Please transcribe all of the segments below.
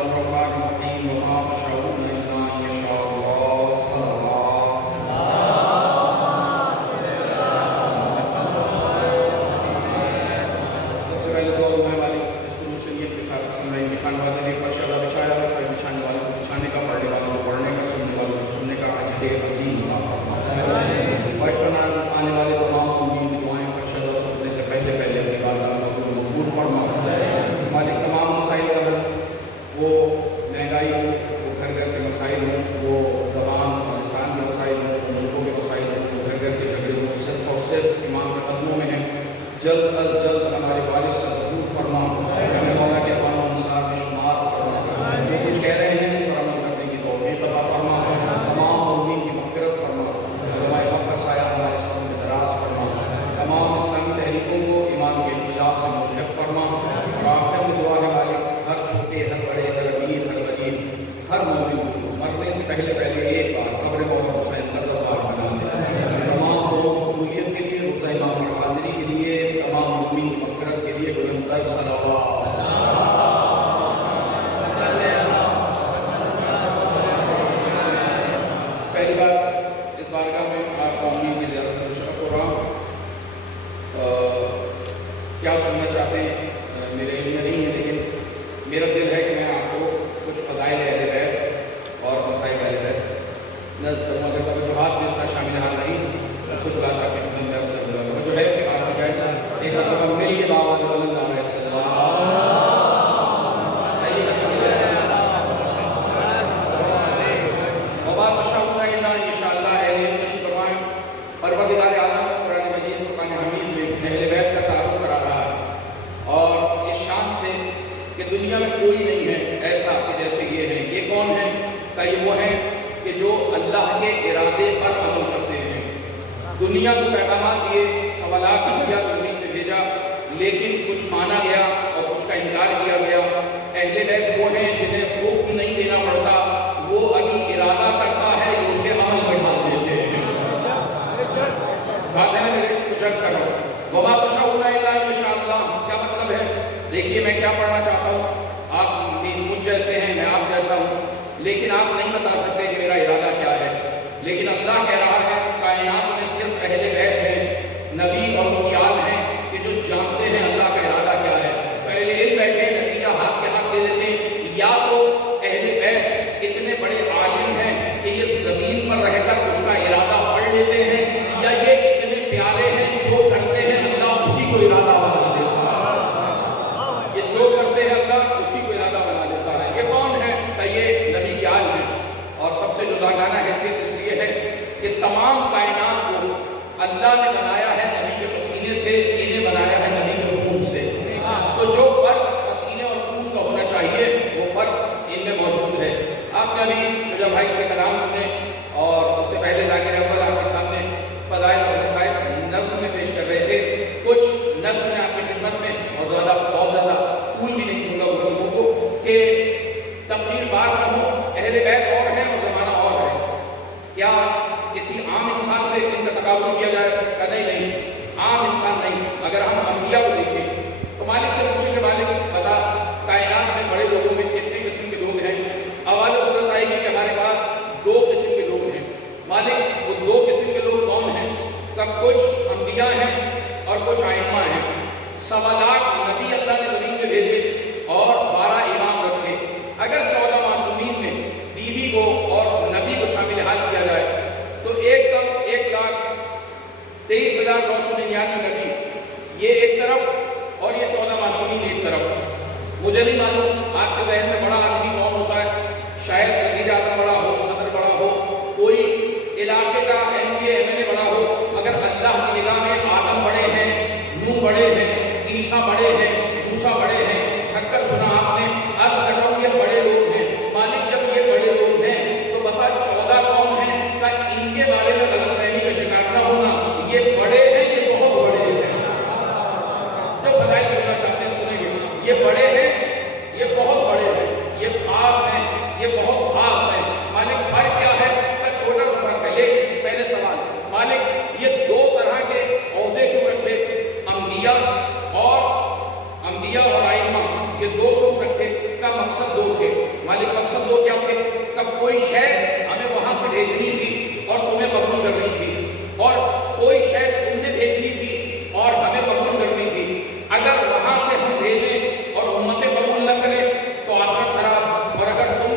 الرحمن الرحیم وما تشاءون الا ان یشاء اللہ صلوات. سب سے پہلے تو میں والی اس روشنیت کے ساتھ سنائی لکھانے والے نے فرش اللہ بچھایا اور پھر بچھانے والوں کو بچھانے کا، پڑھنے والوں کو پڑھنے کا، سننے والوں کو سننے کا اجر عظیم عطا فرمائے. وائس پر آنے والے تمام امید دعائیں فرش اللہ سننے سے پہلے اپنی بارگاہ میں قبول فرما. مالک تمام مسائل کا حل، وہ مہنگائی ہو، وہ گھر گھر کے مسائل ہوں، وہ زبان اور لسان کے مسائل ہوں، وہ ملکوں کے مسائل ہوں، وہ گھر گھر کے جھگڑے ہوں، صرف اور صرف ایمان کے قدموں میں ہیں. جلد از جلد ہمارے وارث کا ظہور فرما، ہمیں مولا کے اعوان و انصار میں شمار فرما. جو کچھ کہہ رہے ہیں اس پر عمل کرنے کی توفیق عطا فرما. تمام مرحومین کی مغفرت فرما. علماء حق کا سایہ ہمارے سر میں دراز فرما. تمام اسلامی تحریکوں کو ایمان کے انقلاب سے ملحق فرما. اور آخر میں دعا ہے مالک، ہر چھوٹے، ہر بڑے، ہر امیر، ہر غریب، ہر مومن کو مرنے سے پہلے ایک بار قبر مولا حسین کا زوار بنا دے. تمام دعاؤں کی قبولیت کے لیے، روزہ امام اور حاضری کے لیے، تمام مومنین کی مغفرت کے لیے بلندر صلوات. پہلی بار اس بارگاہ میں آپ مومنین کی زیارت سے مشرف ہو رہا ہوں. کیا سننا چاہتے ہیں میرے علم میں نہیں ہے، لیکن میرا دل ہے کہ میں آپ کو کچھ فضائل اہل بیت اور مسائل اہل بیت نظر کروں. اگر توجہات میں تھا شامل حال نہیں، کچھ بات آپ کی خدمت میں عرض کر دوں گا. جو ہے کہ بات ہو جائے ایک مرتبہ مل کے بابا بلند علیہ السلام. وما تشاءون الا ان یشاء اللہ. اہل علم تشریف فرمائیں. پروردگار عالم قرآن مجید فرقان حمید میں اہل بیت کا تعارف کرا رہا ہے، اور اس شان سے کہ دنیا میں کوئی نہیں ہے ایسا کہ جیسے یہ ہیں. یہ کون ہیں؟ کہ یہ وہ ہیں کہ جو اللہ کے ارادے پر عمل کرتے ہیں. دنیا کو پیغامات دیے، سوالات دیا، زمین پہ بھیجا، لیکن کچھ مانا گیا اور کچھ کا انکار کیا گیا. اہل بیت وہ ہیں جنہیں حکم نہیں دینا پڑتا، وہ ابھی ارادہ کرتا ہے، یہ اسے عمل میں ڈال دیتے ہیں. ساتھ ہے نا میرے؟ کچھ عرض کر رہا ہوں. وما تشاءون الا ان یشاء اللہ. کیا مطلب ہے؟ دیکھیے میں کیا پڑھنا چاہتا ہوں. آپ مجھ جیسے ہیں، میں آپ جیسا ہوں، لیکن آپ نہیں بتا سکتے کہ میرا ارادہ کیا ہے. لیکن اللہ کہہ رہا ہے کائنات میں صرف اہل بیت ہیں، نبی اور ان کی آل ہیں کہ جو جانتے ہیں اللہ کا ارادہ کیا ہے. پہلے علم بیٹھے نتیجہ ہاتھ کے ہاتھ دے دیتے ہیں. یا تو اہل بیت اتنے بڑے عالم ہیں کہ یہ زمین پر رہ کر اس کا ارادہ پڑھ لیتے ہیں، یا یہ اتنے پیارے ہیں جو کرتے ہیں اللہ اسی کو ارادہ بنا دیتا ہے. یہ جو کرتے ہیں اللہ اسی کو ارادہ بنا دیتا ہے. یہ کون ہے؟ کہ یہ نبی کی آل ہیں. اور سب سے جداگانہ حیثیت اس لیے ہے کہ تمام کائنات کو اللہ نے بنایا ہے نبی کے پسینے سے، انہیں بنایا ہے نبی کے خون سے. تو جو فرق پسینے اور خون کا ہونا چاہیے وہ فرق ان میں موجود ہے. آپ نے ابھی شجاع بھائی سے کلام سنے، اور اس سے پہلے ذاکر اول آپ کے سامنے فضائل اور مسائل نظم میں پیش کر رہے تھے. کچھ نظم میں آپ کی خدمت میں بہت زیادہ طول بھی نہیں دوں گا وہ لوگوں کو کہ تقریر بار نہ ہو. اہل بیت اور ہیں اور زمانہ اور ہے. کیا کسی عام انسان سے ان کا تقابل کیا جائے؟ کہ نہیں، عام انسان نہیں. اگر ہم انبیاء کو دیکھیں تو مالک سے پوچھیں کہ مالک بتا کائنات میں بڑے لوگوں میں کتنے قسم کے لوگ ہیں؟ آواز قدرت آئے گی کہ ہمارے پاس 2 قسم کے لوگ ہیں. مالک وہ 2 قسم کے لوگ کون ہیں؟ کہ کچھ انبیاء ہیں اور کچھ ائمہ ہیں. سوالات نبی اللہ نے زمین پہ بھیجے اور 12 امام رکھے. اگر 14 معصومین میں بیوی کو اور نبی کو شامل حال کیا جائے تو ایک دم 1,23,999 نبی. یہ ایک طرف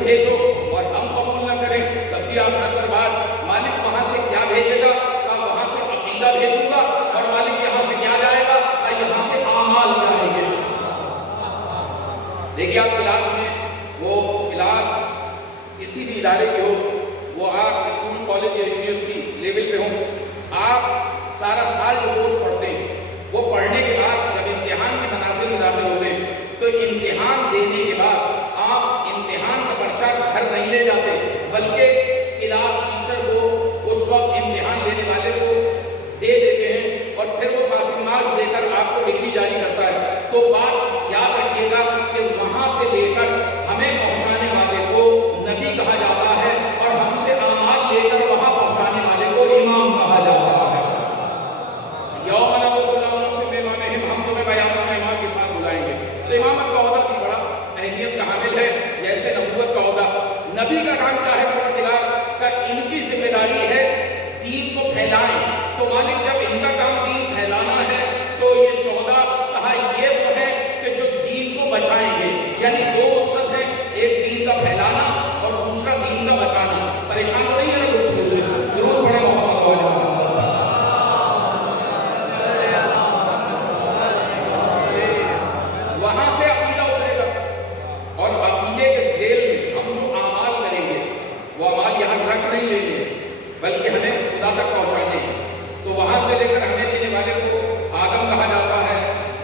بھیجو اور ہم قبول نہ کریں تب بھی آخرت برباد. مالک وہاں سے کیا بھیجے گا؟ کہ وہاں سے عقیدہ بھیجوں گا. اور مالک یہاں سے کیا جائے گا؟ کہ یہاں سے اعمال جائیں گے. دیکھیے آپ کلاس میں وہ کلاس کسی بھی ادارے کی ہو، وہ آپ اسکول کالج یا یونیورسٹی لیول پہ ہوں، آپ سارا سال جو کورس پڑھتے ہیں وہ پڑھنے کے بعد جب امتحان کے مناظر میں داخل ہوتے ہیں تو امتحان دینے کے بعد آپ امتحان کا پرچہ گھر نہیں لے جاتے بلکہ کلاس ٹیچر کو اس وقت امتحان لینے والے کو دے دیتے ہیں اور پھر وہ پاسنگ مارکس دے کر آپ کو ڈگری جاری کرتا ہے. تو بات یاد رکھیے گا کہ وہاں سے لے کر ہمیں پہنچانے والے کو نبی کہا جاتا ہے اور ہم سے اعمال لے کر وہاں پہنچانے والے کو امام کہا جاتا ہے. یوم ندعو کل اناس بامامہم، ہم تمہیں قیامت میں امام کے ساتھ بلائیں گے. تو امامت کا عہدہ بھی بڑا اہمیت کا حامل ہے جیسے نبوت کا عہدہ. نبی کا کام کیا ہے؟ پروردگار کا ان کی ذمہ داری ہے دین کو پھیلائیں. تو مالک جب ان کا کام دین پھیلانا ہے تو یہ 14 کہا یہ وہ ہے کہ جو دین کو بچائیں گے. یعنی دو مقصد ہیں، ایک دین کا پھیلانا اور دوسرا دین کا بچانا. پریشان تو نہیں ہے نا گفتگو سے؟ ضرور پڑھیں محمد و آل محمد. وہاں سے عقیدہ اترے گا اور عقیدے کے ذیل میں ہم جو اعمال کریں گے وہ اعمال یہاں رکھ نہیں لیں گے بلکہ ہمیں خدا تک پہنچانے ہیں. تو وہاں سے لے کر ہمیں دینے والے کو آدم کہا جاتا ہے،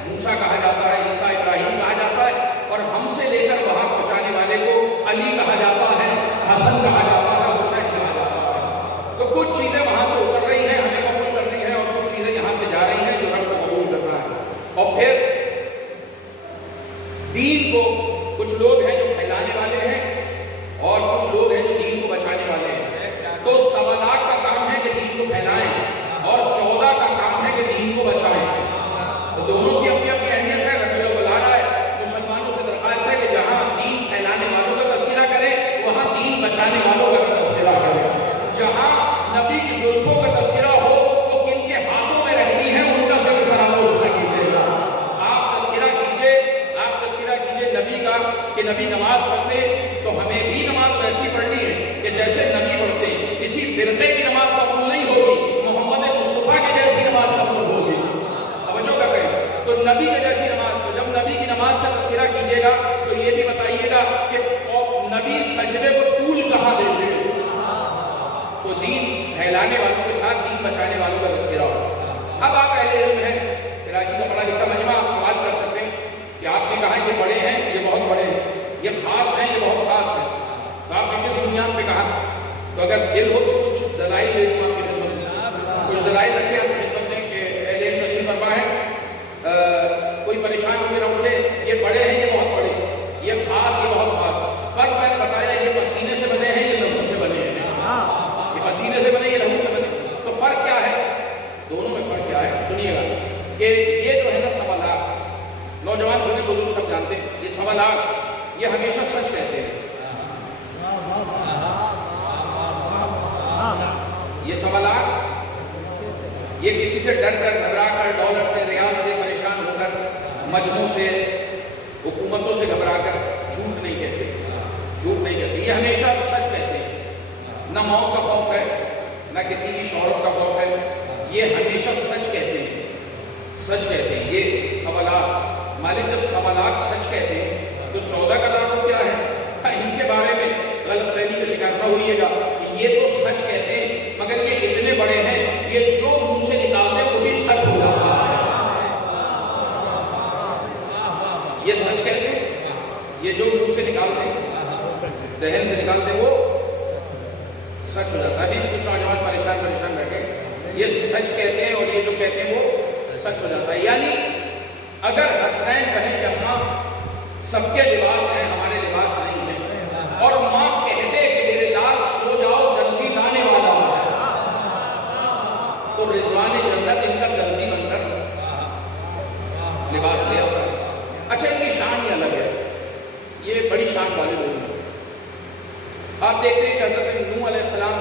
موسیٰ کہا جاتا ہے، عیسیٰ ابراہیم کہا جاتا ہے. اور ہم سے لے کر وہاں پہنچانے والے کو علی کہا جاتا ہے، حسن کہا جاتا ہے، حسین کہا جاتا ہے. تو کچھ چیزیں وہاں سے اتر رہی ہیں ہمیں قبول کرنی ہے اور کچھ چیزیں یہاں سے جا رہی ہیں جو رب کو قبول کرنا ہے. اور پھر دین کو کچھ لوگ ہیں جو پھیلانے والے ہیں اور کچھ لوگ ہیں جو دین کو بچانے والے ہیں. تو 1.25 لاکھ کا کام ہے کہ دین کو پھیلائیں اور 14 کا کام ہے کہ دین کو بچائیں. تو دونوں کی اپنی اپنی اہمیت ہے. ربیع الاول آ رہا ہے، مسلمانوں سے درخواست ہے کہ جہاں دین پھیلانے والوں کا تذکرہ کریں وہاں دین بچانے والوں کا بھی تذکرہ کریں. جہاں نبی کی زلفوں کا تذکرہ ہو تو کن کے ہاتھوں میں رہتی ہیں ان کا ذکر فراموش نہ کیجیے گا. آپ تذکرہ کیجیے نبی کا کہ نبی نماز پڑھتے تو ہمیں بھی نماز ویسی پڑھنی ہے کہ جیسے نبی پڑھتے. کسی فرقے کی نماز قبول نہیں ہوگی، محمد مصطفیٰ کے جیسی نماز قبول ہوگی. توجہ کر رہے ہیں؟ تو نبی کے جیسی نماز. تو جب نبی کی نماز کا تذکرہ کیجیے گا تو یہ بھی بتائیے گا کہ نبی سجدے کو طول کہاں دیتے ہیں. تو دین پھیلانے والوں کے ساتھ دین بچانے والوں کا تذکرہ ہو. اب آپ اہل علم ہیں، کراچی کا پڑھا لکھا مجمع، آپ سوال کر سکتے ہیں کہ آپ نے کہا یہ بڑے ہیں، یہ بہت بڑے ہیں، یہ خاص ہیں، یہ بہت خاص ہیں. تو آپ نے کس بنیاد پہ کہا؟ تو اگر دل ہو تو کچھ دلائل دے دوں آپ کی خدمت میں. کچھ دلائل رکھے آپ کی خدمت میں کہ اہل علم نصیب فرما ہے. کوئی پریشان ہو کے نہ اٹھے. یہ بڑے ہیں، یہ بہت بڑے، یہ خاص، یہ بہت خاص. فرق میں نے بتایا یہ پسینے سے بنے ہیں، یہ لہو سے بنے ہیں. یہ پسینے سے بنے، یہ لہو سے بنے. تو فرق کیا ہے؟ دونوں میں فرق کیا ہے سنیے گا. کہ یہ جو ہے نا 1.25 لاکھ، نوجوان سنے، بزرگ سب جانتے ہیں، یہ 1.25 لاکھ یہ ہمیشہ سچ کہتے ہیں. یہ 1.25 لاکھ یہ کسی سے ڈر کر، گھبرا کر، ڈالر سے، ریال سے پریشان ہو کر، مجموع سے، حکومتوں سے گھبرا کر جھوٹ نہیں کہتے. جھوٹ نہیں کہتے، یہ ہمیشہ سچ کہتے ہیں. نہ موت کا خوف ہے، نہ کسی کی شہرت کا خوف ہے. یہ ہمیشہ سچ کہتے ہیں. سچ کہتے ہیں. یہ 1.25 لاکھ مالک جب 1.25 لاکھ سچ کہتے ہیں تو 14 کا تعلق کیا ہے؟ ان کے بارے میں غلط فہمی کا شکار نہ ہوئیے گا. یہ تو سچ کہتے ہیں مگر یہ اتنے بڑے ہیں یہ جو منہ سے نکالتے وہی سچ ہو جاتا ہے. یہ سچ کہتے ہیں، یہ جو منہ سے نکالتے ہیں، دہن سے نکالتے وہ سچ ہو جاتا ہے. ابھی کچھ نوجوان پریشان بیٹھے، یہ سچ کہتے ہیں اور یہ جو کہتے ہیں وہ سچ ہو جاتا ہے. یعنی اگر حسنین کہیں کہ اماں سب کے لباس ہیں، ہمارے لباس نہیں ہیں، اور ماں کہہ دے کہ میرے لال سو جاؤ درزی لانے والا ہے، تو رضوان جنت ان کا درزی بن کر لباس لے آتا ہے. اچھا ان کی شان ہی الگ ہے، یہ بڑی شان والے لوگ ہیں. آپ دیکھتے ہیں کہ حضرت نوح علیہ السلام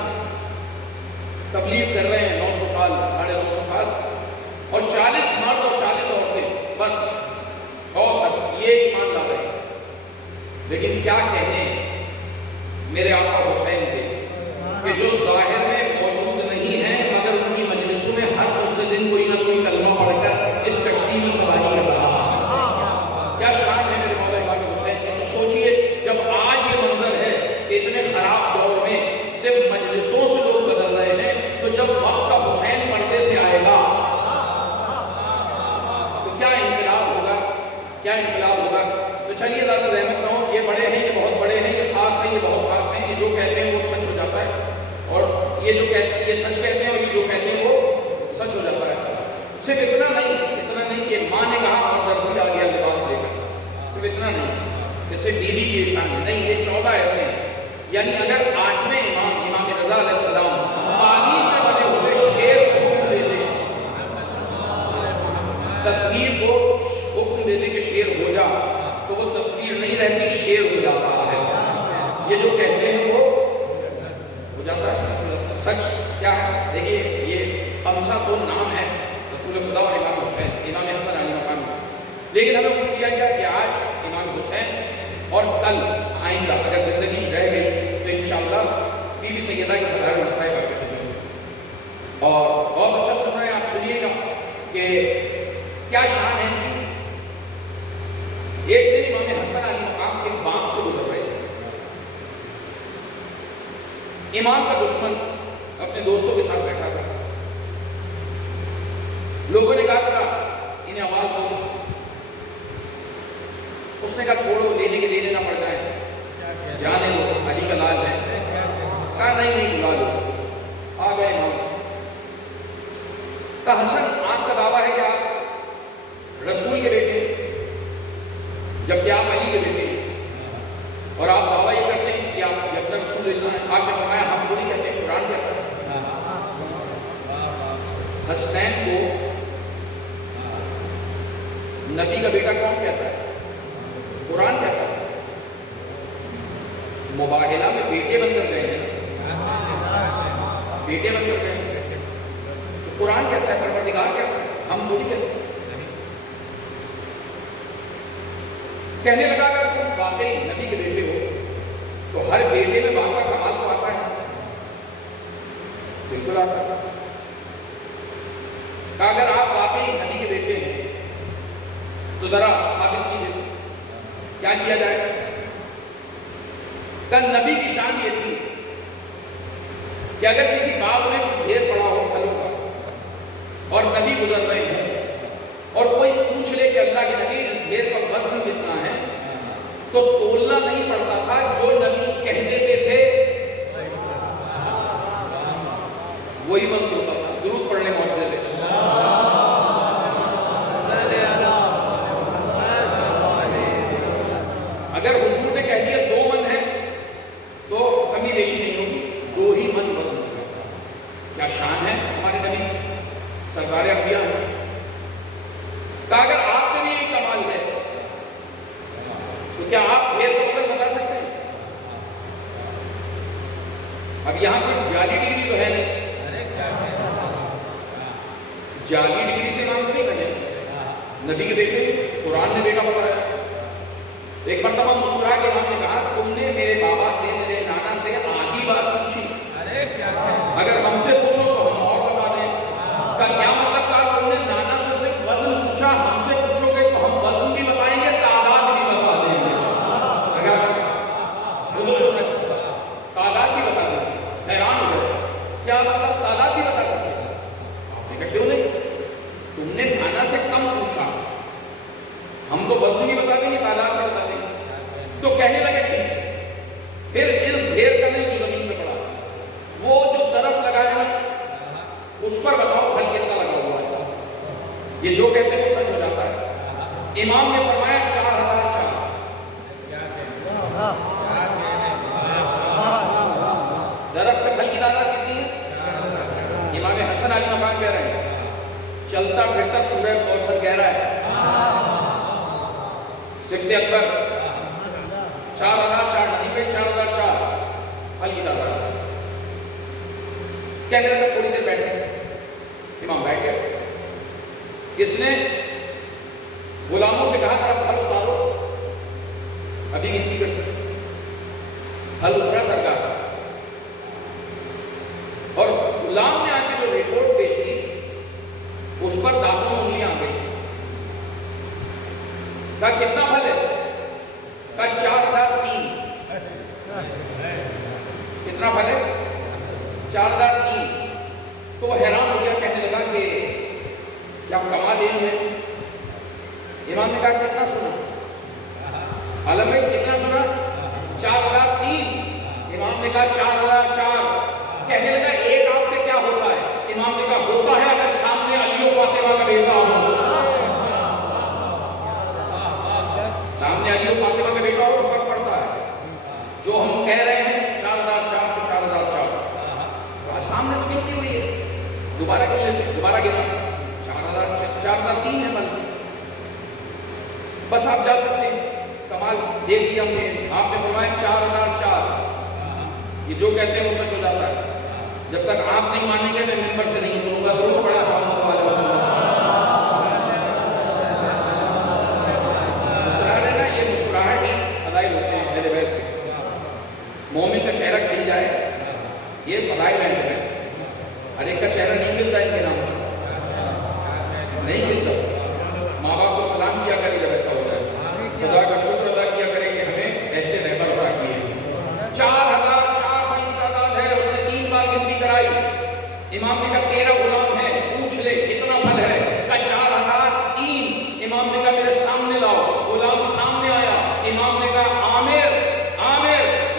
تبلیغ کر رہے ہیں 900 سال، 950 سال، اور 40 مرد اور 40 عورتیں بس بہت یہ ایمان لا رہے ہیں. لیکن کیا کہنے میرے آقا حسین کے کہ جو ظاہر میں موجود نہیں ہیں مگر ان کی مجلسوں میں ہر دوسرے دن کوئی نہ کوئی کلمہ پڑھ کر اس کشتی میں سواری کر رہا ہے. کیا شان ہے میرے مولا امام حسین کی. تو سوچئے جب آج یہ منظر ہے کہ اتنے خراب دور میں صرف مجلسوں سے لوگ بدل رہے ہیں، تو جب وقت حسین پردے سے آئے گا تو کیا انقلاب ہوگا، کیا انقلاب ہوگا. تو چلیے زیادہ زحمت نہ ہو، یہ بڑے ہیں، یہ بہت بڑے ہیں، یہ خاص ہیں، یہ بہت خاص ہیں، یہ جو کہتے ہیں وہ سچ ہو جاتا ہے، اور یہ جو کہتے ہیں یہ سچ کہتے ہیں، اور یہ جو کہتے ہیں وہ سچ ہو جاتا ہے. صرف اتنا نہیں کہ ماں نے کہا اور درزی آ گیا لباس لے کر، صرف اتنا نہیں کہ صرف بیوی کی شان ہے، نہیں، یہ 14 ایسے ہیں. یعنی اگر 8ویں امام رضا علیہ السلام قالین میں بنے ہوئے شیر کو حکم دے دیں، تصویر کو حکم دے دیں کہ شیر ہو جا، تو وہ تصویر نہیں رہتی، شیر ہو جاتا ہے. یہ جو کہتے ہیں وہ ہو جاتا ہے، سچ ہو جاتا ہے. سچ کیا ہے؟ دیکھیے یہ 5 نام ہے رسول خدا اور امام حسین، امام حسن علی مقام. لیکن ہمیں حکم دیا گیا کہ آج امام حسین اور کل آئندہ اگر زندگی رہ گئی تو انشاءاللہ بی بی سیدہ کی فضائل مسائل پر کہتے ہیں. اور بہت اچھا سن رہے ہیں آپ، سنیے گا کہ کیا شان ہے ان کی. ایک دن امام حسن علی مقام ایک باغ سے گزر رہے تھے. امام کا دشمن اپنے دوستوں کے ساتھ بیٹھا تھا. لوگوں نے کہا تھا انہیں آواز دو. اس نے کہا چھوڑو، لینے کے لینے نہ پڑ جائے، جانے دو، علی کا لال ہے. کہا نہیں بلا دو. آ گئے امام. کہا حسن آپ کا دعویٰ ہے کہ آپ رسول کے بیٹے ہیں، جبکہ آپ علی کے بیٹے ہیں، اور آپ دعویٰ یہ کرتے ہیں کہ آپ اپنا رسول اللہ ہیں. آپ نے فرمایا ہم کو نہیں کہتے، قرآن کہتا ہے. حسنین کو نبی کا بیٹا کون کہتا ہے؟ قرآن کہتا ہے. مباہلہ میں بیٹے بن کر گئے ہیں، بیٹے بن کر گئے ہیں. تو قرآن کہتا ہے، پروردگار کہتا ہے، ہم کو نہیں کہتے. کہنے لگا اگر تم واقعی نبی کے بیٹے ہو تو ہر بیٹے میں باپ کا کمال تو آتا ہے. بالکل آتا ہے. کہا اگر آپ واقعی نبی کے بیٹے ہیں تو ذرا ثابت کیجیے، کیا کیا جائے. کہ نبی کی شان یہ تھی کہ اگر کسی باغ میں ڈھیر پڑا ہو پھلوں کا اور نبی گزر رہے ہیں اور کوئی پوچھ لے کہ اللہ کے نبی اس ڈھیر پر وزن کتنا ہے، تو تولنا نہیں پڑتا تھا. جو نبی کہہ دیتے تھے وہی وزن ہوتا تھا. درود پڑھنے معجزے تھے. اگر حضور نے کہہ دیا 2 من ہے تو کمی بیشی نہیں ہوگی، 2 ہی من وزن ہوگا. کیا شان ہے ہمارے نبی، سرکار انبیاء ہیں. کہا اگر آپ میں بھی یہ کمال ہے تو کیا آپ ڈھیر کا وزن بتا سکتے ہیں؟ اب یہاں کوئی جعلی ڈگری تو ہے نہیں، جعلی ڈگری سے نام تو نہیں بنے. نبی کے بیٹے، قرآن نے بیٹا بتایا. ایک مرتبہ مسکرا کے امام نے کہا تم نے میرے بابا سے، میرے نانا سے آدھی بات پوچھی، اگر ہم سے پوچھو تو ہم اور بتا دیں. کا کیا مطلب کہا تم نے نانا سے صرف وزن پوچھا، ہم سے پوچھو گے تو ہم وزن بھی بتائیں گے، تعداد بھی بتا دیں گے. اگر تعداد بھی بتا دیں گے. حیران ہو گئے، کیا مطلب تعداد بھی بتا سکتے ہیں؟ آپ نے کہا کیوں نہیں، تم نے نانا سے کم پوچھا، ہم تو وزن بھی بتا دیں گے، تعداد بھی بتا دیں گے. تو کہنے لگے ٹھیک. پھر اس ڈھیر کا نہیں جو زمین میں پڑا، وہ جو درخت لگا ہے نا اس پر بتاؤ پھل کتنا لگا ہوا ہے. یہ جو کہتے ہیں وہ سچ ہو جاتا ہے. امام نے فرمایا 4004. درخت پہ پھل کی تعداد کتنی ہے؟ امام حسن علی مقام کہہ رہے ہیں چلتا پھرتا سورہ کوثر کہہ رہا ہے. صدیق اکبر 4004 ندی پہ 4004 پھل کی تعداد. کہنے لگا تھوڑی دیر بیٹھے. امام بیٹھ گئے. اس نے غلاموں سے کہا ذرا پھل اتارو، ابھی گنتی کرتے. پھل اترا سرکار کا، اور غلام نے آ کے جو رپورٹ پیش کی اس پر دانتوں میں انگلیاں آ گئی. کہا کتنا پھل ہے؟ کہا 4003. کتنا پھل ہے؟ 4003. تو وہ حیران ہو گیا، کہنے لگا کہ کیا کمال علم ہے. امام نے کہا کتنا سنا؟ عالم میں کتنا سنا؟ 4003. امام نے کہا 4004. کہنے لگا ایک آپ سے کیا ہوتا ہے؟ امام نے کہا ہوتا ہے اگر سامنے علی و فاطمہ کا بیٹا ہو. سامنے علی و فاطمہ کا بیٹا ہو تو فرق پڑتا ہے. جو ہم کہہ رہے ہیں 4004 تو 4004. سامنے تو گنتی ہوئی ہے، دوبارہ گن لیتے، دوبارہ گنا 4003 ہے بلکہ. بس آپ جا سکتے ہیں. کمال دیکھ لیا ہم نے. آپ نے فرمایا 4004. یہ جو کہتے ہیں وہ سچ ہو جاتا ہے. جب تک آپ نہیں مانیں گے میں ممبر سے نہیں کروں گا. ضرور پڑا مسکرا رہے نا، یہ مسکراہٹ ہی فضائل ہوتے ہیں اہل بیت کے. مومن کا چہرہ کھل جائے یہ فضائل ہیں. ہر ایک کا چہرہ نہیں کھلتا ان کے نام پر، نہیں کھلتا. ماں باپ کو سلام کیا کرے جب ایسا ہو جائے. خدا کا شکر ادا کیا کریں کہ ہمیں ایسے رہبر عطا کیے. 4004 بڑی تعداد ہے. اس نے 3 بار گنتی کرائی. امام نے کہا 13 غلام ہیں، پوچھ لے کتنا پھل ہے. کہا 4003. امام نے کہا میرے سامنے لاؤ. غلام سامنے آیا. امام نے کہا عامر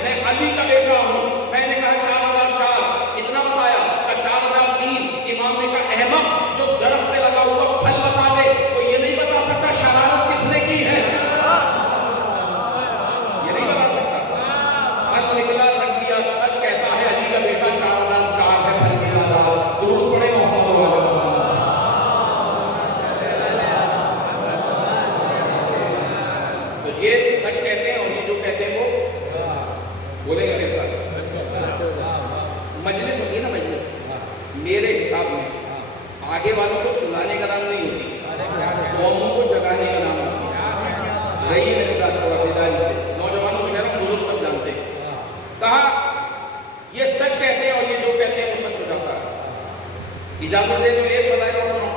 میں علی کا بیٹا ہوں. میں نے کہا 4004. کتنا بتایا؟ کہا 4003. امام نے کہا احمق، جو درخت پہ لگا ہوا پھل بتا دے. وہ یہ نہیں بتا سکتا شرارت کس نے کی ہے، یہ نہیں بتا سکتا. پھل نکلا رکھ دیا. سچ کہتا ہے علی کا بیٹا 4004 ہے پھل کی تعداد. درود پڑھے محمد و آل محمد. تو یہ سچ کہتے ہیں، اور یہ جو کہتے ہیں وہ بولے گا. مجلس ہوتی ہے نا، مجلس میرے حساب میں آگے والوں کو سلانے کا نام نہیں ہوتی، قوموں کو جگانے کا نام ہوتی ہے. رہی میرے ساتھ تھوڑا بیداری سے. نوجوانوں سے کہہ رہا ہوں، بزرگ سب جانتے ہیں. کہا یہ سچ کہتے ہیں اور یہ جو کہتے ہیں وہ سچ ہو جاتا ہے. اجازت دے تو ایک فضائل اور سنو.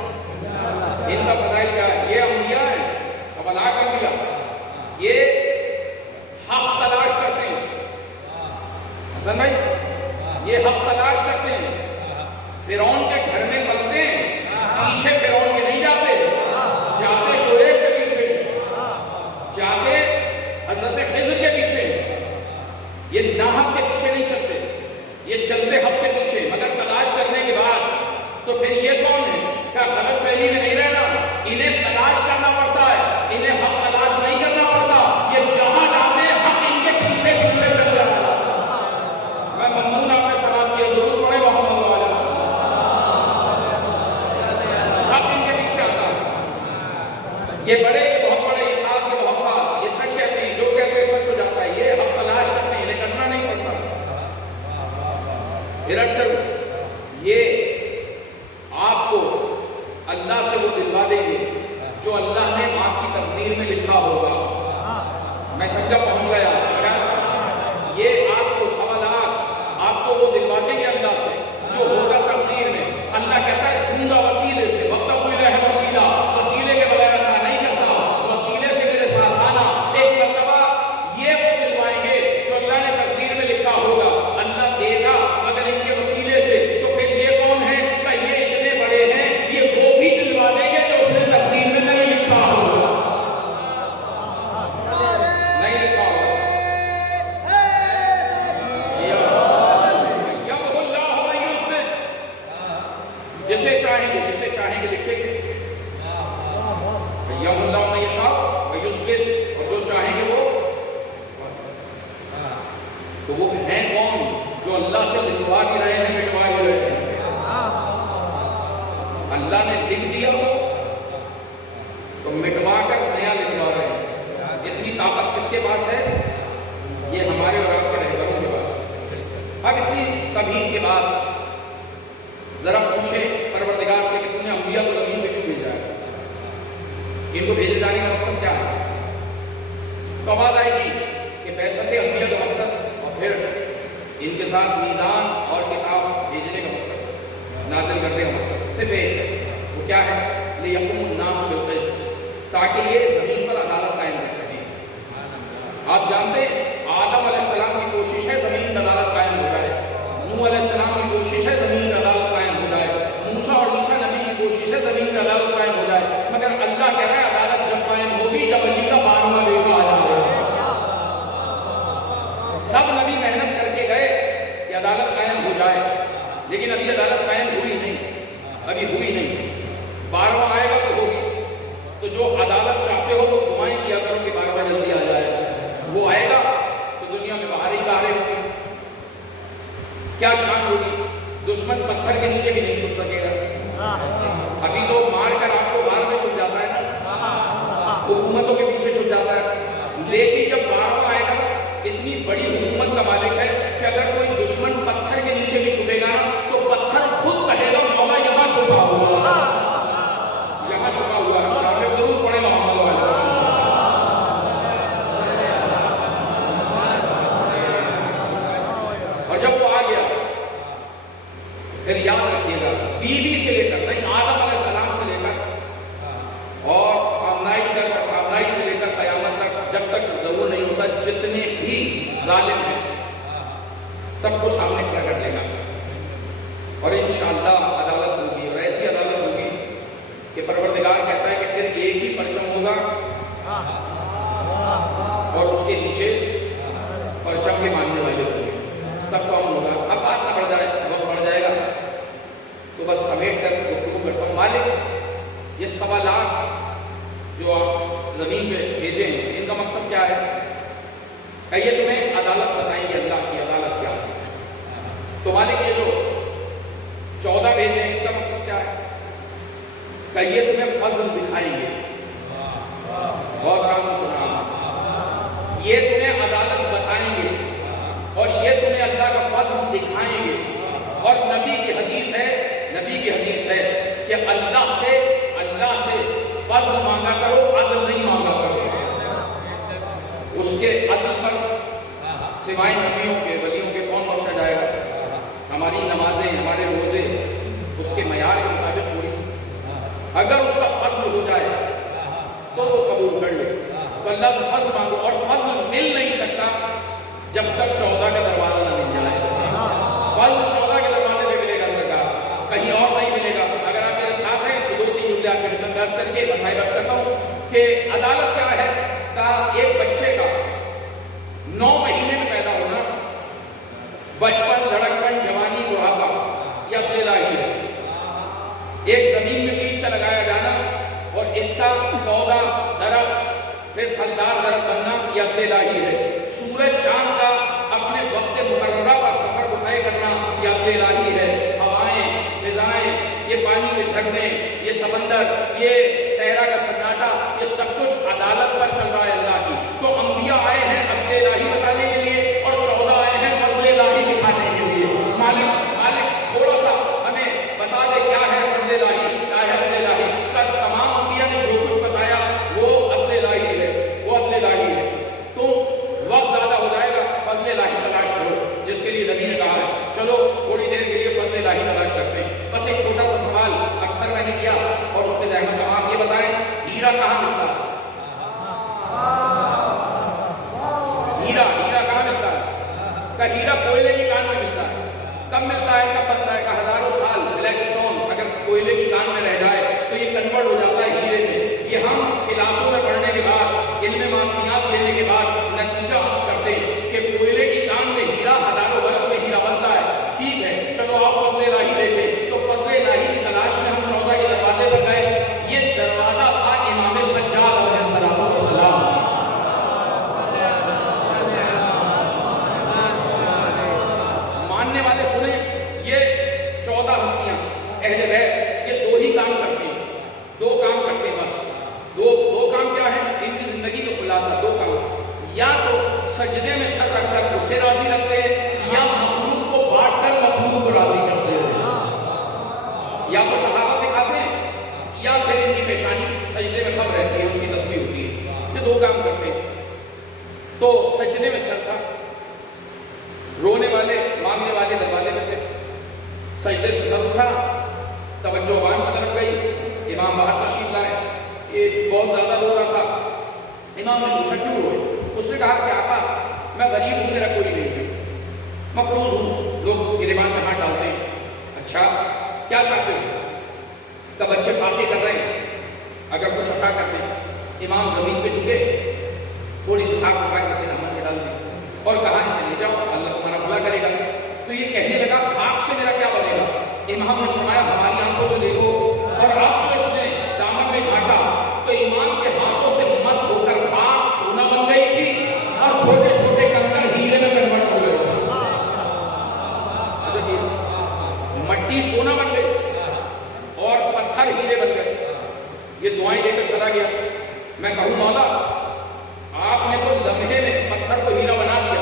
ان کا فضائل کیا ہے؟ یہ انبیاء ہیں، سوالات کر دیا. یہ حق تلاش کرتے ہیں. حسن بھائی یہ حق تلاش کرتے ہیں. فرعون کے گھر میں پلتے ہیں، پیچھے فرعون کے نہیں جاتے، جاتے شعیب کے پیچھے، جاتے حضرت خضر کے پیچھے. یہ ناحق کے پیچھے نہیں چلتے، یہ چلتے حق کے پیچھے. مگر تلاش کرنے کے بعد تو پھر یہ کون ہے؟ کیا غلط فہمی میں نہیں رہنا. انہیں تلاش کرنا پڑتا ہے، انہیں حق تلاش نہیں کرنا پڑتا. یہ جہاں جاتے ہیں حق ان کے پیچھے پیچھے چل رہا ہے. میں ممنون آپ نے سلام کیا. درود پڑھے محمد و آل محمد. حق ان کے پیچھے آتا ہے. یہ بڑے، یہ بہت بڑے، یہ خاص، یہ بہت خاص. یہ سچ کہتے ہیں، جو کہتے ہیں سچ ہو جاتا ہے. یہ حق تلاش کرتے ہیں، انہیں کرنا نہیں پڑتا. پھر عرض کروں، یہ آپ کو اللہ سے وہ دلوا دیں گے جو اللہ نے آپ کی تقدیر میں لکھا ہوگا. میں سمجھا پہنچ گیا. یہ آپ کو سوالات آپ کو وہ دلوا دیں گے اللہ سے جو ہوگا تقدیر میں. اللہ کہتا ہے ڈھونڈا وسیلے سے، وَابْتَغُوا إِلَيْهِ وسیلہ. وسیلے کے بغیر اللہ نہیں کرتا. وسیلے سے میرے پاس آنا. ایک مرتبہ یہ وہ دلوائیں گے جو اللہ نے تقدیر میں لکھا ہوگا. اللہ دے گا مگر ان کے وسیلے سے. تو پھر یہ کون ہے؟ کہ یہ اتنے بڑے ہیں، یہ وہ بھی دلوا دیں گے جو اس نے تقدیر میں نہیں لکھا ہوگا. نہیں لکھا ہوگا. جسے چاہیں گے لکھیں گے. یم اللہ میں یشاء و یثبت. اور جو چاہیں گے وہ. تو وہ ہیں کون جو اللہ سے لکھوا بھی رہے ہیں، مٹوا بھی رہے ہیں. اللہ نے لکھ دیا تو مٹوا کر نیا لکھوا رہے ہیں. اتنی طاقت کس کے پاس ہے؟ یہ ہمارے اور آپ کے رہبروں کے پاس. اب اتنی تمہید کے بعد ذرا پوچھے پروردگار سے کہ تم نے انبیاء کو زمین پہ کیوں بھیجا ہے؟ ان کو بھیجے جانے کا مقصد کیا ہے؟ تو بات آئے گی کہ بعثت انبیاء کا مقصد اور پھر ان کے ساتھ میزان اور کتاب بھیجنے کا مقصد، نازل کرنے کا مقصد صرف ایک ہے، وہ کیا ہے؟ لِيَقُومُ النَّاسُ بِالْقِسْطِ، تاکہ یہ زمین پر عدالت قائم کر سکیں۔ آپ جانتے ہیں آدم علیہ السلام کی کوشش ہے زمین پر عدالت قائم ہو جائے، نوح علیہ السلام کی کوشش ہے زمین پر عدالت قائم ہو جائے، موسیٰ اور عیسیٰ نبی کی کوشش ہے زمین پر عدالت قائم ہو جائے، مگر اللہ کہہ رہا ہے عدالت جب قائم ہوگی جب علی کا 12واں بیٹا آ جائے گا۔ سب نبی محنت کر کے گئے کہ عدالت قائم ہو جائے، لیکن ابھی عدالت قائم ہوئی نہیں، ابھی ہوئی نہیں۔ 12واں آئے گا تو ہوگی، تو جو عدالت چاہتے ہو وہ دعائیں کیا کرو کہ 12واں جلدی آ جائے، وہ آئے گا تو دنیا میں باہر ہی باہر ہوں گے۔ کیا شان ہوگی؟ دشمن پتھر کے نیچے بھی نہیں چھپ سکے گا۔ ابھی تو مار کر آپ کو باہر میں چھپ جاتا ہے نا، حکومتوں کے پیچھے چھپ جاتا ہے، لیکن جب 12واں آئے گا اتنی بڑی حکومت کا مالک ہے کہ اگر کوئی دشمن پتھر کے نیچے بھی چھپے گا نا تو پتھر خود کہے گا مولا یہاں چھپا ہوا ہے، یہاں چھپا ہوا ہے۔ پھر درود پڑھے محمد والے۔ اور جب وہ آ گیا پھر یاد رکھیے گا بیوی سے لے کر، نہیں آدم علیہ السلام سے لے کر اور خامنائی تک، اور خامنائی سے لے کر قیامت تک، جب تک ضرور نہیں ہوتا جتنے بھی ظالم ہیں سب کو سامنے کھڑا کر لے گا، اور انشاءاللہ عدالت ہوگی، اور ایسی عدالت ہوگی کہ پروردگار کہتا ہے کہ پھر ایک ہی پرچم ہوگا اور اس کے نیچے پرچم کے ماننے والے ہوں گے، سب کام ہوگا۔ اب بات نہ بڑھ جائے، وقت بڑھ جائے گا تو بس سمیٹ کر گفتگو کرتا ہوں۔ مالک یہ سوالات جو آپ زمین پہ بھیجیں ان کا مقصد کیا ہے؟ کہ یہ تمہیں عدالت بتائیں گے، اللہ کی عدالت کیا ہے۔ تو مالک یہ جو 14 بھیجے ہیں ان کا مقصد کیا ہے؟ کہ یہ تمہیں فضل دکھائیں گے، بہت آرام سے سنا، یہ تمہیں عدالت بتائیں گے اور یہ تمہیں اللہ کا فضل دکھائیں گے۔ اور نبی کی حدیث ہے، نبی کی حدیث ہے کہ اللہ سے فضل مانگا کرو، عدل نہیں مانگا کرو۔ اس کے عدل پر سوائے نبیوں کے، ولیوں کے کون بخشا جائے گا؟ ہماری نمازیں، ہمارے روزے اس کے معیار کے مطابق پوری، اگر اس کا فضل ہو جائے تو وہ قبول کر لے۔ تو اللہ سے فضل مانگو، اور فضل مل نہیں سکتا جب تک 14 کا دروازہ نہ مل جائے۔ فضل 14 کے دروازے پہ ملے گا سرکار، کہیں اور نہیں ملے گا۔ اگر آپ میرے ساتھ ہیں تو 2-3 جملے آپ کے خدمت درج کر کے مسائل درج کرتا ہوں کہ عدالت کیا ہے۔ ایک بچے کا 9 مہینے میں پیدا ہونا، بچپن، لڑکپن، جوانی، بڑھاپا، یہ عدل الہی ہے۔ ایک زمین میں بیج کا لگایا جانا اور اس کا پودا، درخت، پھر پھلدار درخت بننا، یہ عدل الہی ہے۔ سورج چاند کا اپنے وقت مقررہ پر سفر کو طے کرنا، یہ عدل الہی ہے۔ ہوائیں، فضائیں، یہ پانی کے جھرنے، یہ سمندر، یہ صحرا کا سناٹا، یہ سب کچھ عدالت پر چل رہا ہے اللہ کی۔ تو انبیاء آئے ہیں عدل الہی بتانے کے لیے اور 14 آئے ہیں فضل الہی دکھانے کے لیے۔ مالک تھوڑا سا ہمیں بتا دے کیا ہے فضل الہی، کیا ہے عدل الہی۔ تمام انبیاء نے جو کچھ بتایا وہ عدل الہی ہے، وہ عدل الہی ہے۔ تو وقت زیادہ ہو جائے گا، فضل الہی تلاش کرو، جس کے لیے نبی نے کہا ہے چلو تھوڑی دیر کے لیے فضل الہی تلاش کرتے ہیں۔ بس ایک چھوٹا سا سوال اکثر میں نے کیا اور اس پہ زحمت کا، آپ یہ بتائیں ہیرا کہاں ملتا ہے؟ ہیرا کہاں ملتا ہے؟ کہ ہیرا کوئلے کی کان میں ملتا ہے۔ کب ملتا ہے، کب بنتا ہے؟ کہ ہزاروں سال بلیک اسٹون اگر کوئلے کی کان میں رہ جائے تو یہ کنورٹ ہو جاتا ہے ہیرے میں۔ یہ ہم کلاسوں میں پڑھنے کے بعد، علم معدنیات لینے کے بعد نتیجہ حاصل کرتے ہیں کہ کوئلے کی کان میں ہیرا ہزاروں برس میں ہیرا بنتا ہے۔ ٹھیک ہے، چلو آپ فضل الہی دیکھیں تو فضل الہی کی تلاش میں ہم 14 کے دروازے پر گئے۔ یہ دروازہ تھا امام سجاد علیہ السلام۔ ماننے والے سنیں، یہ 14 ہستیاں اہل بیت یہ 2 ہی کام کرتے ہیں، 2 کام کرتے ہیں بس۔ دو کام کیا ہے ان کی زندگی کا خلاصہ؟ 2 کام، یا تو سجدے میں سر رکھ کر اسے راضی رکھتے ہیں، یا مخلوق کو بانٹ کر مخلوق کو راضی کرتے ہیں۔ یا تو صحابہ دکھاتے ہیں یا پھر ان کی پیشانی سجدے میں خم رہتی ہے، اس کی تسبیح ہوتی ہے۔ یہ 2 کام کرتے ہیں۔ تو سجدے میں سر تھا، رونے والے سجدے سے سر اٹھا، توجہ وہاں کی طرف گئی، امام باہر تشریف لائے، یہ بہت زیادہ رو رہا تھا۔ امام نے پوچھا کیوں روئے؟ اس نے کہا کہ آقا میں غریب ہوں، میرا کوئی نہیں ہے، مقروض ہوں، لوگ گریبان میں ہاتھ ڈالتے ہیں۔ اچھا کیا چاہتے ہو؟ کہ بچے فاتح کر رہے ہیں، اگر کچھ عطا کر دیں۔ امام زمین پہ جھکے، تھوڑی سی خاک اٹھا کے اسے دامن میں ڈال دیں اور کہا اسے لے جاؤ، اللہ تمہارا بھلا کرے گا۔ تو یہ کہنے لگا خاک سے میرا کیا بنے گا؟ امام نے فرمایا ہماری آنکھوں سے دیکھو، اور اب جو اس نے دامن میں جھانکا تو امام کے ہاتھوں سے مس ہو کر خاک سونا بن گئی تھی اور چھوٹے چھوٹے کنکر ہیرے میں کنورٹ ہو گئے تھے۔ مٹی سونا بن گئی اور پتھر ہیرے بن گئے۔ یہ دعائیں لے کر چلا گیا۔ میں کہوں مولا آپ نے تو لمحے میں پتھر کو ہیرا بنا دیا،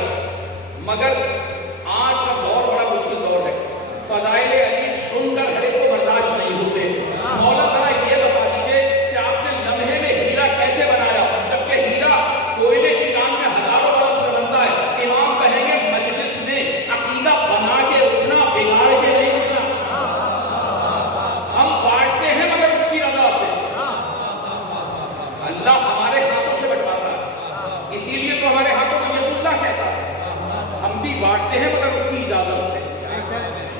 مگر آج کا دور بڑا مشکل دور ہے، فضائل علی سن کر ہر ایک کو برداشت نہیں ہوتے۔ مولا ذرا یہ بتا دیجئے کہ آپ نے لمحے میں ہیرا کیسے بنایا، جبکہ ہیرا کوئلے کی کان میں ہزاروں برس میں بنتا ہے۔ امام کہیں گے مجلس میں عقیدہ بنا کے اٹھنا، بگاڑ کے نہیں اٹھنا۔ ہم بانٹتے ہیں مگر اس کی رضا سے، اللہ ہمارے ہاتھوں سے بٹواتا ہے، اسی لیے تو ہمارے ہاتھوں کو یہ اللہ کہتا ہے۔ ہم بھی بانٹتے ہیں مگر اس کی اجازت سے۔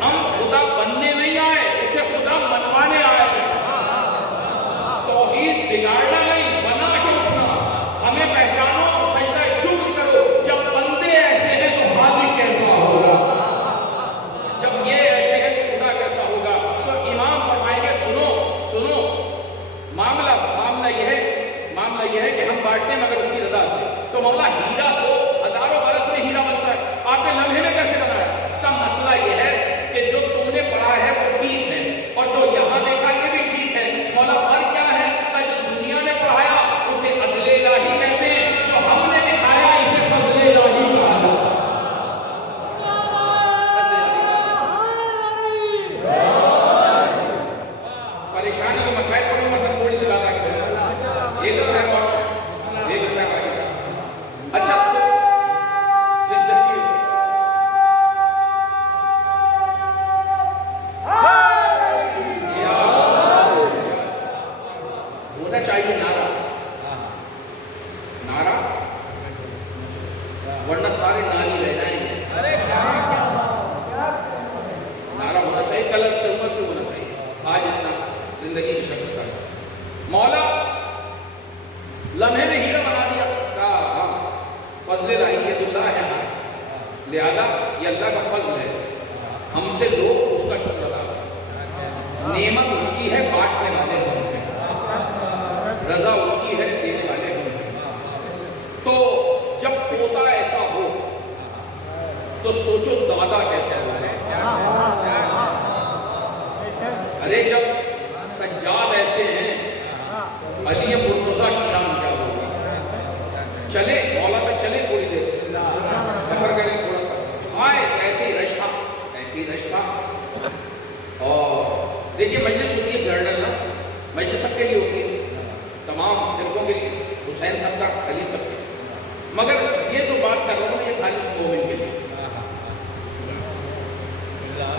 ہم خدا بننے نہیں آئے، اسے خدا منوانے آئے ہیں۔ توحید بگاڑنا نہیں، بنا کے اٹھنا۔ ہمیں پہچانو تو سجدہ شکر کرو، جب بندے ایسے ہیں تو خالق کیسا ہوگا، جب یہ ایسے ہیں تو خدا کیسا ہوگا۔ تو امام فرمائیں گے سنو سنو، معاملہ یہ ہے کہ ہم بانٹتے ہیں مگر اس کی رضا سے۔ تو مولا ہیرا تو ہزاروں برس میں ہیرا بنتا ہے، آپ نے لمحے میں کیسے بنایا؟ کا مسئلہ یہ ہے کہ جو تم نے پڑھا ہے وہ ٹھیک ہے اور جو یہاں دیکھا یہ بھی ٹھیک ہے۔ مولا فرق کیا ہے؟ کہ جو دنیا نے پڑھایا اسے عدل الہی کہتے ہیں، جو ہم نے دکھایا اسے فضل الہی کہا جاتا ہے۔ پریشانی کے مسائل پڑھوں مطلب تھوڑی سی بات آگے ایک صاحب اور ایک صاحب آگے۔ اچھا زندگی ہونا چاہیے نعرہ ورنہ سارے ناری رہ جائیں گے۔ نعرہ ہونا چاہیے، کل سے امت بھی ہونا چاہیے، آج اتنا زندگی کی شکل تھا۔ مولا لمحے میں ہیرا بنا دیا، کہا ہاں فضل الہی ید اللہ ہے، لہذا یہ اللہ کا فضل ہے، ہم سے لو اس کا شکر ادا کرو۔ نعمت اس کی ہے، بانٹنے والے ہم ہیں، رضا اس کی ہے، دینے والے ہم ہیں۔ تو جب پوتا ایسا ہو تو سوچو دادا کیسے ہوگا۔ ارے جب سجاد ایسے ہیں، علی مرتضیٰ کی شان کیا ہوگی۔ چلے مولا تک چلے تھوڑی دیر، سفر کریں تھوڑا سا، آئے ایسے ہی رشتہ۔ اور دیکھیے مجلس ہوتی ہے جرنل نا، مجلس سب کے لیے ہوتی ہے، تمام فرقوں کے لیے، حسین صاحب کا، علی صاحب کا، مگر یہ جو بات کر رہا ہوں یہ خالص مومن کے لیے،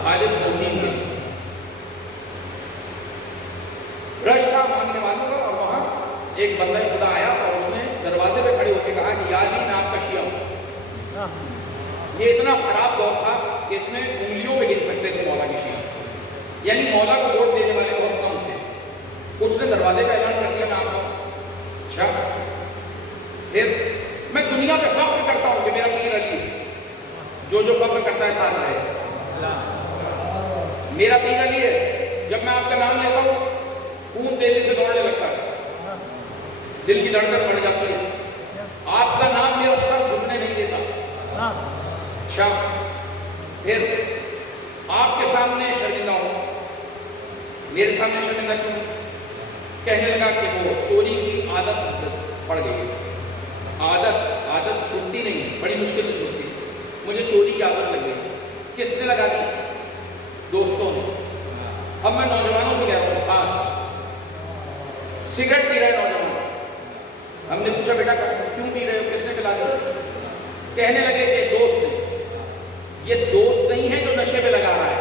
خالص مومن کے لیے رشتہ مانگنے والوں کا۔ اور وہاں ایک بندہ خدا آیا اور اس نے دروازے پہ کھڑے ہو کے کہا کہ یا علی میں آپ کا شیعہ ہوں۔ یہ اتنا خراب دور تھا کہ اس میں انگلیوں پہ گن سکتے تھے مولا کی شیعہ، یعنی مولا کو ووٹ دینے والے بہت کم تھے۔ اس نے دروازے پہ اعلان کر دیا میں آپ کو۔ اچھا پھر میں دنیا پہ فخر کرتا ہوں کہ میرا پیر علی، جو فخر کرتا ہے ساتھ رہے، میرا پیر علی ہے۔ جب میں آپ کا نام لیتا ہوں خون تیزی سے دوڑنے لگتا ہے، دل کی دھڑکن بڑھ جاتی ہے، آپ کا نام میرا سر جھکنے نہیں دیتا۔ اچھا پھر آپ کے سامنے شرمندہ ہوں، میرے سامنے شرمندہ کیوں؟ کہنے لگا کہ وہ چوری کی عادت پڑ گئی، عادت چھوٹتی نہیں، بڑی مشکل سے چھوٹتی، مجھے چوری کی عادت لگ گئی۔ کس نے لگا دی؟ دوستوں نے۔ اب میں نوجوانوں سے کہتا ہوں، خاص سگریٹ پی رہے نوجوان، ہم نے پوچھا بیٹا کیوں پی رہے ہو، کس نے پلا دیا؟ کہنے لگے کہ دوست نے۔ یہ دوست نہیں ہے جو نشے پہ لگا رہا ہے،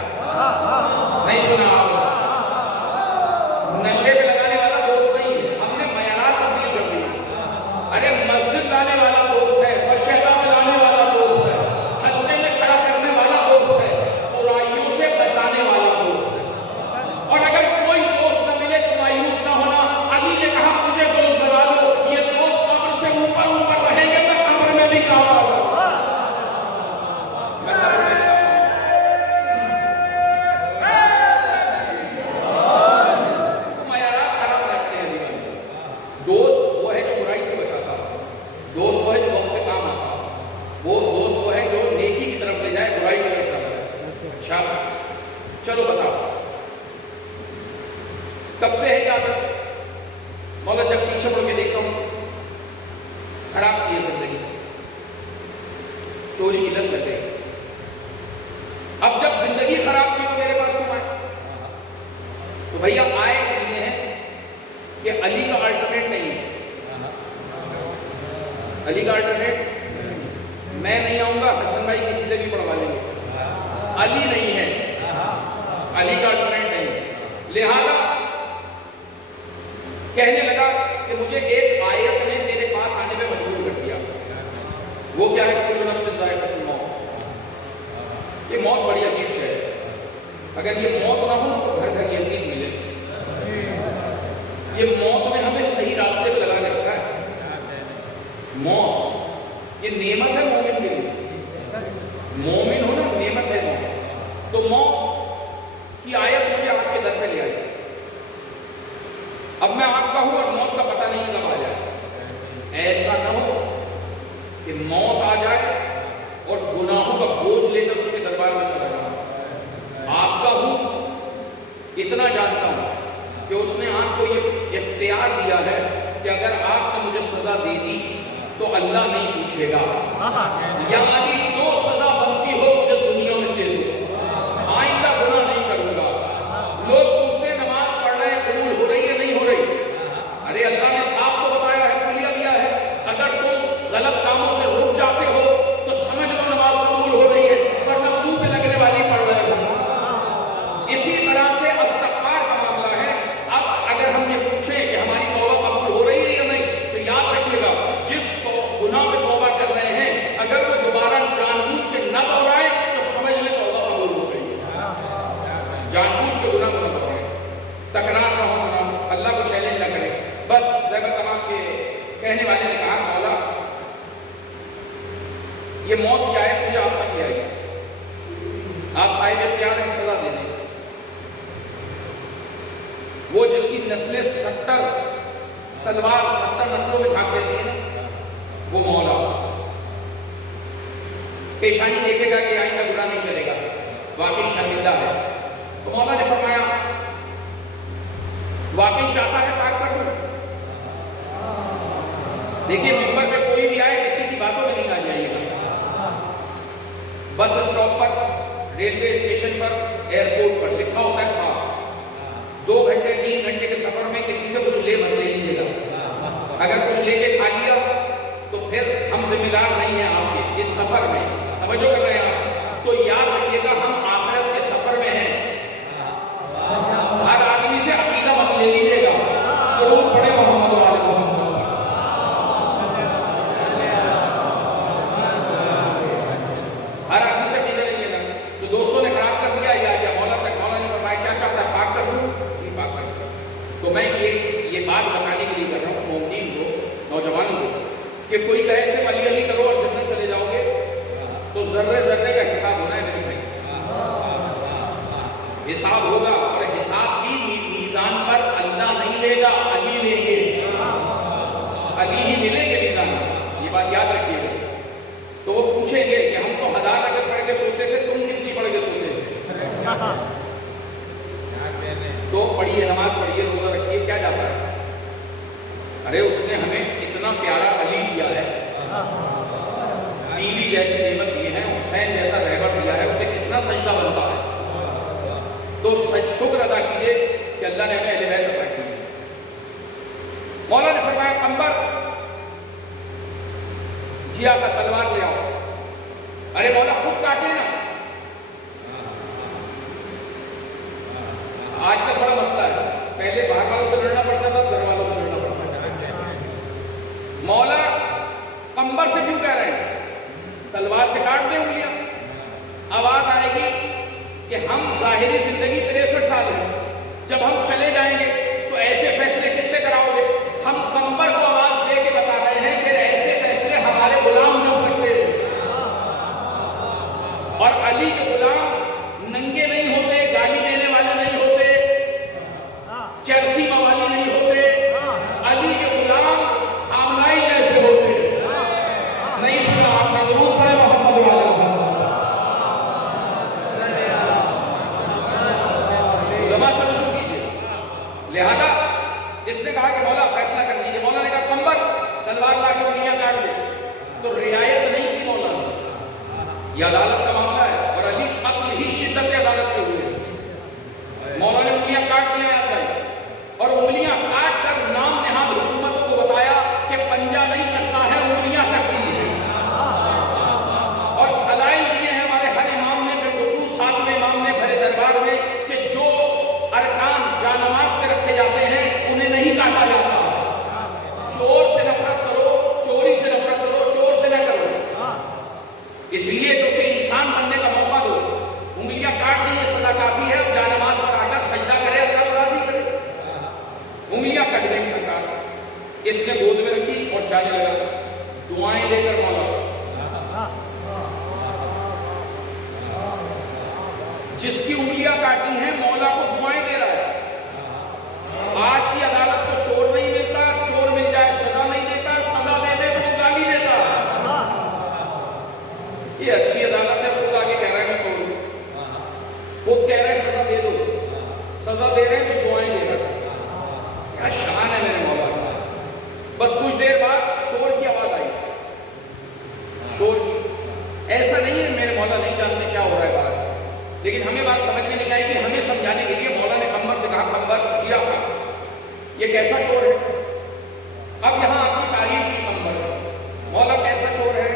علی نہیں ہے، علی کا ڈیپینڈ نہیں ہے. لہذا کہنے لگا کہ مجھے ایک آیت نے تیرے پاس آنے میں مجبور کر دیا. وہ کیا ہے؟ کل نفس ذائقۃ الموت. یہ موت بڑی عجیب شے ہے. اگر یہ موت نہ ہو تو گھر گھر یقین ملے. یہ موت نے ہمیں صحیح راستے پہ لگا کے رکھا ہے. موت یہ نعمت ہے مومن کے لیے. مومن ہو نا، نعمت ہے موت. تو موت کی آیت مجھے آپ کے در پہ لے آئی. اب میں آپ کا ہوں اور موت کا پتہ نہیں کب آ جائے. ایسا نہ ہو کہ موت آ جائے اور گناہوں کا بوجھ لے کر اس کے دربار میں چلا جاؤں. آپ کا ہوں، اتنا جانتا ہوں کہ اس نے آپ کو یہ اختیار دیا ہے کہ اگر آپ نے مجھے سزا دے دی تو اللہ نہیں پوچھے گا. یعنی جو سزا بنتی ہو مجھے دنیا میں دے دو، آئندہ گناہ نہیں کروں گا. لوگ پوچھتے ہیں نماز پڑھ رہے ہیں قبول ہو رہی ہے نہیں ہو رہی. ارے اللہ نے صاف تو بتایا ہے، کلیہ دیا ہے. اگر تم غلط کاموں سے رک جاتے ہو تو سمجھ لو نماز قبول ہو رہی ہے، ورنہ منہ پہ لگنے والی پڑھ رہے ہو. اسی طرح سے استغفار کا معاملہ ہے. اب اگر ہم یہ پوچھیں کہ ہماری توبہ قبول ہو رہی ہے یا نہیں، تو یاد رکھیے گا جس گناہ پہ توبہ کر رہے ہیں اگر وہ دوبارہ جان بوجھ کے نہ دہرائے تو سمجھ لیں توبہ قبول ہو گئی. جان بوجھ کے گناہ نہ کریں، تکرار نہ ہو گناہ، اللہ کو چیلنج نہ کریں. بس زیبت تمام کے کہنے والے نے کہا مولا یہ موت کی آیت مجھے آپ تک لے آئی، آپ صاحب اختیار ہیں سزا دے دیں. وہ جس کی نسلیں 70 تلوار 70 نسلوں میں جھانک دیتی ہیں نا، وہ مولا پیشانی دیکھے گا کہ آئندہ گناہ نہیں کرے گا، واقعی شرمندہ ہے. تو مولا نے فرمایا واقعی چاہتا ہے پاک کر دوں. دیکھیے ممبر پہ کوئی بھی آئے کسی کی باتوں میں نہیں آ جائیے گا. بس اسٹاپ پر، ریلوے اسٹیشن پر، ایئرپورٹ پر لکھا ہوتا ہے صاف 2 گھنٹے 3 گھنٹے کے سفر میں کسی سے کچھ لے مت لے لیجیے گا. اگر کچھ لے کے کھا لیا تو پھر ہم ذمہ دار نہیں ہیں آپ کے اس سفر میں. توجہ کر رہے ہیں آپ؟ تو یاد رکھیے گا ہم آخرت کے سفر میں ہیں. ہر آدمی سے عقیدہ مت لے لیجیے گا. درود پڑھے محمد و آل محمد. ہر آدمی سے عقیدہ نہیں لینا. تو دوستوں نے خراب کر دیا، یا مولا تک مولا نے فرمایا کیا چاہتا ہے پاک کر دوں؟ جی پاک کر دوں. تو میں یہ بات بتانے کے لیے کر رہا ہوں مومنین کو، نوجوانوں کو، کہ کوئی کہے سے ولی علی کرو اور جنت چلے جاؤ گے تو ذرے ذرے کا حساب ہونا ہے میرے بھائی. حساب ہوگا اور حساب بھی میزان پر اللہ نہیں لے گا، علی لیں گے. علی ہی ملیں گے میزان. یہ بات یاد رکھیے گا. تو وہ پوچھیں گے کہ ہم تو 1000 رکعت پڑھ کے سوتے تھے، تم کتنی پڑھ کے سوتے تھے؟ تو پڑھیے، نماز پڑھیے، روزہ رکھیے، کیا جاتا ہے؟ ارے اس نے ہمیں اتنا پیارا علی دیا ہے، بیوی جیسی نعمت دی ہے، حسین جیسا رہبر دیا ہے، اسے کتنا سجدہ بنتا ہے. تو شکر ادا کیجیے کہ اللہ نے ہمیں اہل بیت عطا کی. مولا نے فرمایا قمبر جیا کا تلوار لے آؤ. ارے مولا خود کاٹے نا. آج کل بڑا مسئلہ ہے، پہلے باہر والوں سے لڑنا پڑتا تھا، گھر والوں سے لڑنا پڑتا تھا. مولا قمبر سے کیوں کہہ رہے ہیں؟ تلوار سے کاٹ دیں انگلیاں. آواز آئے گی کہ ہم ظاہری زندگی 63 سال ہیں، جب ہم چلے جائیں گے تو ایسے فیصلے کس سے کراؤ گے؟ ہم قمبر کو آواز دے کے بتا رہے ہیں کہ ایسے فیصلے ہمارے غلام کر سکتے ہیں. اور علی کے غلام ننگے نہیں ہوتے، گالی دینے والے نہیں ہوتے، چرسی موالی نہیں ہوتے. علی کے غلام خامنائی جیسے ہوتے. نہیں سنا آپ نے؟ درود پڑھے محمد و آل محمد. علماء سمجھو کیجیے. لہذا اس نے کہا کہ مولا فیصلہ کر دیجیے. مولا نے کہا دربار میں کہ جو ارکان جانماز پہ رکھے جاتے ہیں انہیں نہیں کاٹا جاتا. چور سے نفرت کرو, چوری سے نفرت کرو, چور سے نہ کرو. اس لیے تو اسے انسان بننے کا موقع دو. انگلیاں کاٹ دی یہ سزا کافی ہے, اب جانماز پر آ کر سجدہ کرے, اللہ کو راضی کرے. انگلیاں کٹ گئی سرکار, اس نے گود میں رکھی اور جانے لگا دعائیں لے کر مولا. جس کی انگلیاں کاٹی ہیں مولا کو دعائیں دے رہا ہے. آج کی عدالت کو چور نہیں ملتا, چور مل جائے سزا نہیں دیتا, سزا دے دے تو وہ گالی دیتا. یہ اچھی عدالت ہے, خود آگے کہہ رہا ہے کہ چور ہوں, خود کہہ رہا ہے سزا دے دو, سزا دے رہے ہیں تو دعائیں دے رہا ہے. کیا شان ہے میرے مولا. بس کچھ دیر بعد شور کی آواز آئی, شور کی. ایسا نہیں ہے میرے مولا نہیں جانتے کیا ہو رہا ہے باہر, لیکن ہمیں بات سمجھ میں نہیں آئی کہ ہمیں سمجھانے کے لیے مولا نے قمر سے کہا قمر جی آپ یہ کیسا شور ہے. اب یہاں آپ کی تعریف کی قمر, مولا کیسا شور ہے,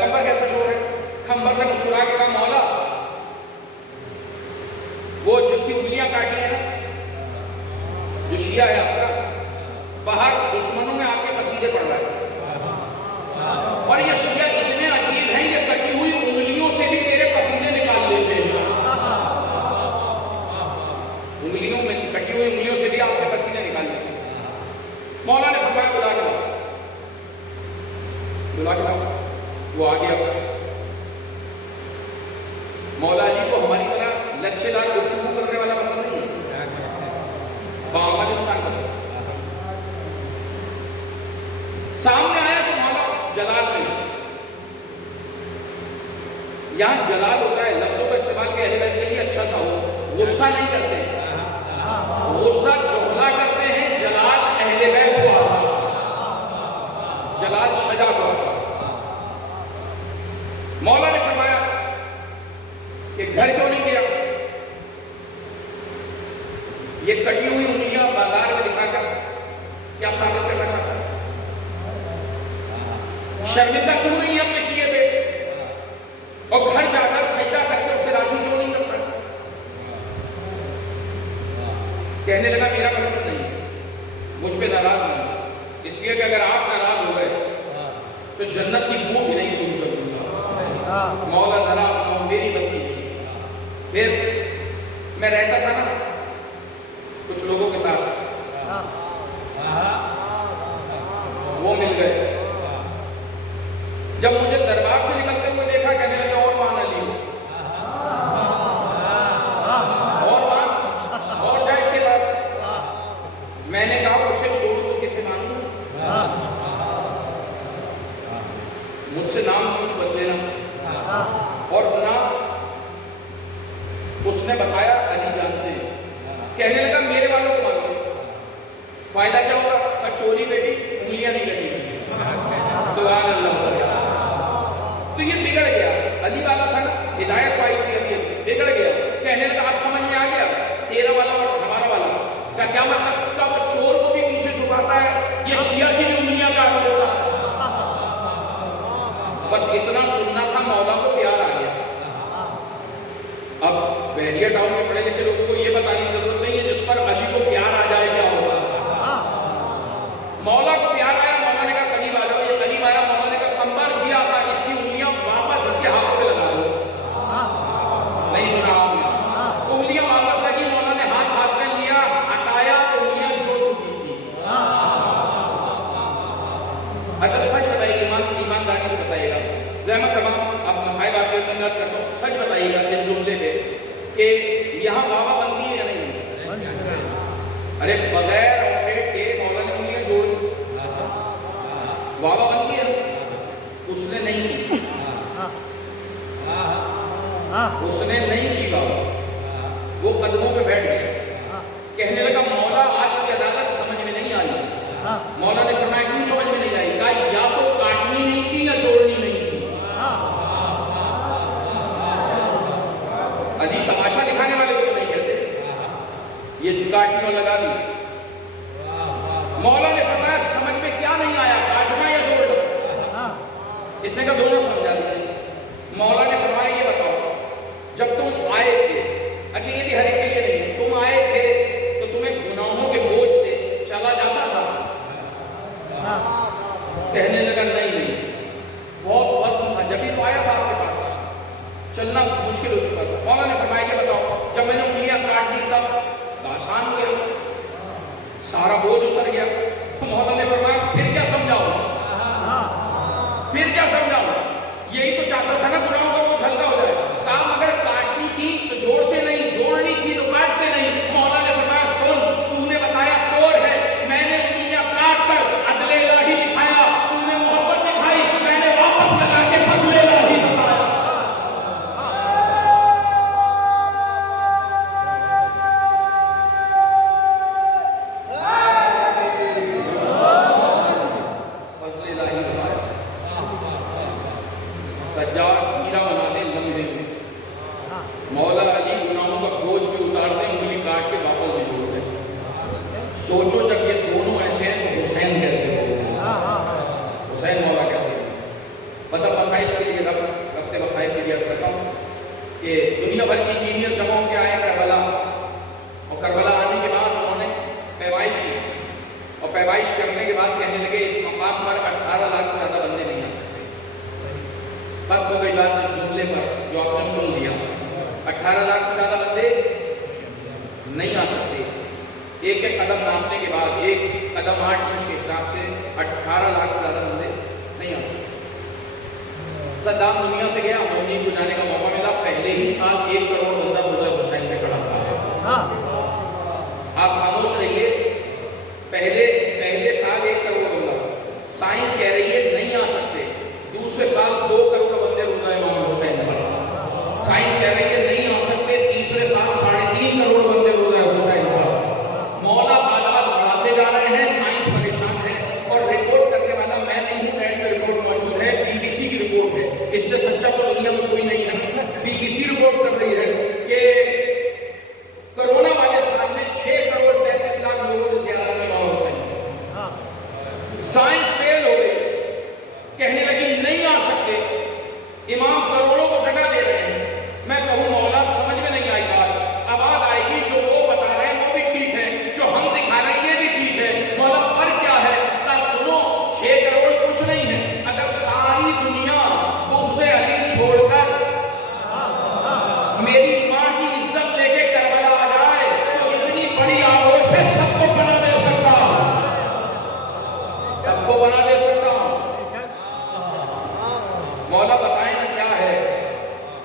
قمر کیسا شور ہے. قمر نے مسکرا کے کہا مولا وہ جس کی انگلیاں کاٹی ہیں نا, جو شیعہ ہے آپ کا, باہر دشمنوں میں آپ کے قصیدے پڑھ رہا ہے, اور یہ شیعہ اتنے عجیب ہیں یہ کٹی ہوئی انگلیوں سے بھی تیرے قصیدے نکال لیتے ہیں. انگلیوں میں سے, کٹی ہوئی انگلیوں سے بھی آپ کے قصیدے نکال لیتے ہیں. مولا نے فرمایا بلا کے لاؤ, بلا کے لاؤ. وہ آ گیا. مولا علی کو ہماری طرح لچھے دار گفتگو کرنے والا پسند نہیں ہے, باعمل انسان پسند. سامنے آیا تو مولا جلال میں, یہاں جلال ہوتا ہے لفظوں کا استعمال کہ اہل بیت کے لیے اچھا سا ہو, غصہ نہیں کرتے, غصہ جوہلا کرتے ہیں. جلال اہل بیت کو آتا, جلال شجاع کو آتا. مولا نے فرمایا کہ گھر کیوں نہیں گیا. یہ کٹی ہوئی انگلیاں بازار میں دکھا کر کیا ثابت کرنا چاہتا ہے, شرمندہ کیوں نہیں ہے اپنے کیے پہ, اور گھر جا کر سجدہ کر کے اسے راضی کیوں نہیں کرتا. کہنے لگا میرا قصد نہیں, مجھ پہ ناراض نہیں, اس لیے کہ اگر آپ ناراض ہو گئے تو جنت کی بو بھی نہیں سن سکوں گا. مولا ناراض نہ ہو, میری غلطی نہیں. پھر میں رہتا تھا نا کچھ لوگوں کے ساتھ, وہ مل گئے. جب مجھے دربار سے نکلتے ہوئے دیکھا کہنے لگے اور مان علی ہو, اور مان, اور جا اس کے پاس. میں نے کہا اسے چھوڑو تو کسے مانوں, مجھ سے نام پوچھ مت لینا. اور نہ اس نے بتایا علی جانتے ہیں. کہنے لگا میرے والوں کو مانو, فائدہ کیا ہوگا, چوری بیٹی انگلیاں نہیں کٹی گی. سبحان اللہ. تو یہ بگڑ گیا, علی والا تھا نا, ہدایت پائی تھی ابھی ابھی, بگڑ گیا. کہنے لگا آپ سمجھ میں آ گیا, تیرا والا اور ہمارا والا کیا مطلب. کا وہ چور کو بھی پیچھے چھپاتا ہے, یہ شیعہ کی بھی انگلیاں کاٹ دیتا ہے. بس اتنا سننا تھا, مولا کو پیار آ گیا. اب بحریہ ٹاؤن میں پڑھے لکھے لوگوں کو یہ بتانے کی ضرورت نہیں ہے جس پر علی کو پیار آ جائے کیا ہوگا. مولا کو پیار آیا, مولا نے کہا قریب آ جاؤ. یہ قریب آیا, مولا نے کہا قمر جی آتا, اس کی انگلیاں واپس اس کے ہاتھوں پہ لگا دو. نہیں سنا آپ نے, انگلیاں واپس لگی, مولا نے ہاتھ میں لیا, ہٹایا تو انگلیاں جڑ چکی تھی. اچھا سچ بتائیے, ایمانداری سے بتائیے گا, زحمت تمام اب مسائل آپ کے اندر کرتا ہوں, سچ بتائیے گا اس جملے پہ کہ یہاں بابا بنتی ہے یا نہیں بنتی. ارے بغیر آپریٹ کے مولا نے انگلیاں جوڑ دی, بابا بنتی ہے. اس نے نہیں کی, اس نے نہیں کی بابا. وہ قدموں پہ بیٹھ گیا. کہنے لگا مولا آج کی عدالت سمجھ میں نہیں آئی. مولا نے فرمایا کیوں سمجھ میں نہیں آئی. کہا یا تو کاٹنی نہیں تھی یا جوڑنی نہیں تھی. علی تماشا دکھانے والے کو نہیں کہتے, یہ کاٹنی اور لگا دی. مولا نے فرمایا سمجھ میں کیا نہیں آیا, کاٹنا یا جوڑنا. اس نے کہا دونوں سمجھا دیے. مولا نے فرمایا یہ بتاؤ جب تم آئے تھے مولا علی گناہوں کا بوجھ بھی اتار دیں، انگلی کاٹ کے واپس بھی جوڑ دیں۔ سوچو جب یہ دونوں ایسے ہیں تو حسین کیسے ہو گئے، حسین مولا کیسے ہو گئے۔ مطلب مسائل کے لیے ربط مسائل کے لیے عرض کرتا ہوں کہ دنیا بھر کی انجینئر جمع ہو کے آئے کربلا، اور کربلا آنے کے بعد انہوں نے پیمائش کی، اور پیمائش کرنے کے بعد کہنے لگے اس مقام پر 18 لاکھ سے زیادہ بندے نہیں آ سکتے۔ بات ہو گئی بات اس جملے پر جو آپ نے سن لیا، 18 لاکھ سے زیادہ بندے نہیں آ سکتے۔ ایک ایک قدم ناپنے کے بعد، ایک قدم 8 انچ کے حساب سے 18 لاکھ سے زیادہ بندے نہیں آ سکتے۔ صدام دنیا سے گیا، مونی کو جانے کا موقع ملا، پہلے ہی سال 1 کروڑ بندہ حضرت حسین پہ کھڑا تھا۔ آپ خاموش رہیے، پہلے سال 1 کروڑ بندہ، سائنس کہہ رہی ہے نہیں آ سکتے، دوسرے سال 2 کروڑ بندے روزہ امام حسین پر، سائنس کہہ رہی ہے نہیں آ سکتے، تیسرے سال 3.5 کروڑ بندے روزہ حسین پر۔ مولا تعداد بڑھاتے جا رہے ہیں، سائنس پریشان ہے، اور رپورٹ کرنے والا میں نہیں ہوں، نیٹ پہ رپورٹ موجود ہے، بی بی سی کی رپورٹ ہے، اس سے سچا تو دنیا میں کوئی نہیں ہے۔ بی بی سی رپورٹ کر رہی ہے کہ کرونا والے سال میں 6 کروڑ 33 لاکھ لوگوں نے زیارت کی امام حسین۔ سائنس فیل ہو گئی، کہنے لگی نہیں آ سکتے، امام کروڑوں کو جگہ دے رہے ہیں۔ میں کہوں مولا سمجھ میں نہیں آئی بات، اب آئے گی جو وہ بتا رہے ہیں وہ بھی ٹھیک ہے، جو ہم دکھا رہے ہیں یہ بھی ٹھیک ہے، مولا فرق کیا ہے؟ سنو 6 کروڑ کچھ نہیں ہے، اگر ساری دنیا بغض علی چھوڑ کر میری ماں کی عزت لے کے کربلا آ جائے تو اتنی بڑی آغوش ہے، سب کو بنا دے سکتا، سب کو بنا دے سکتا۔ مولا بتائیں نا کیا ہے،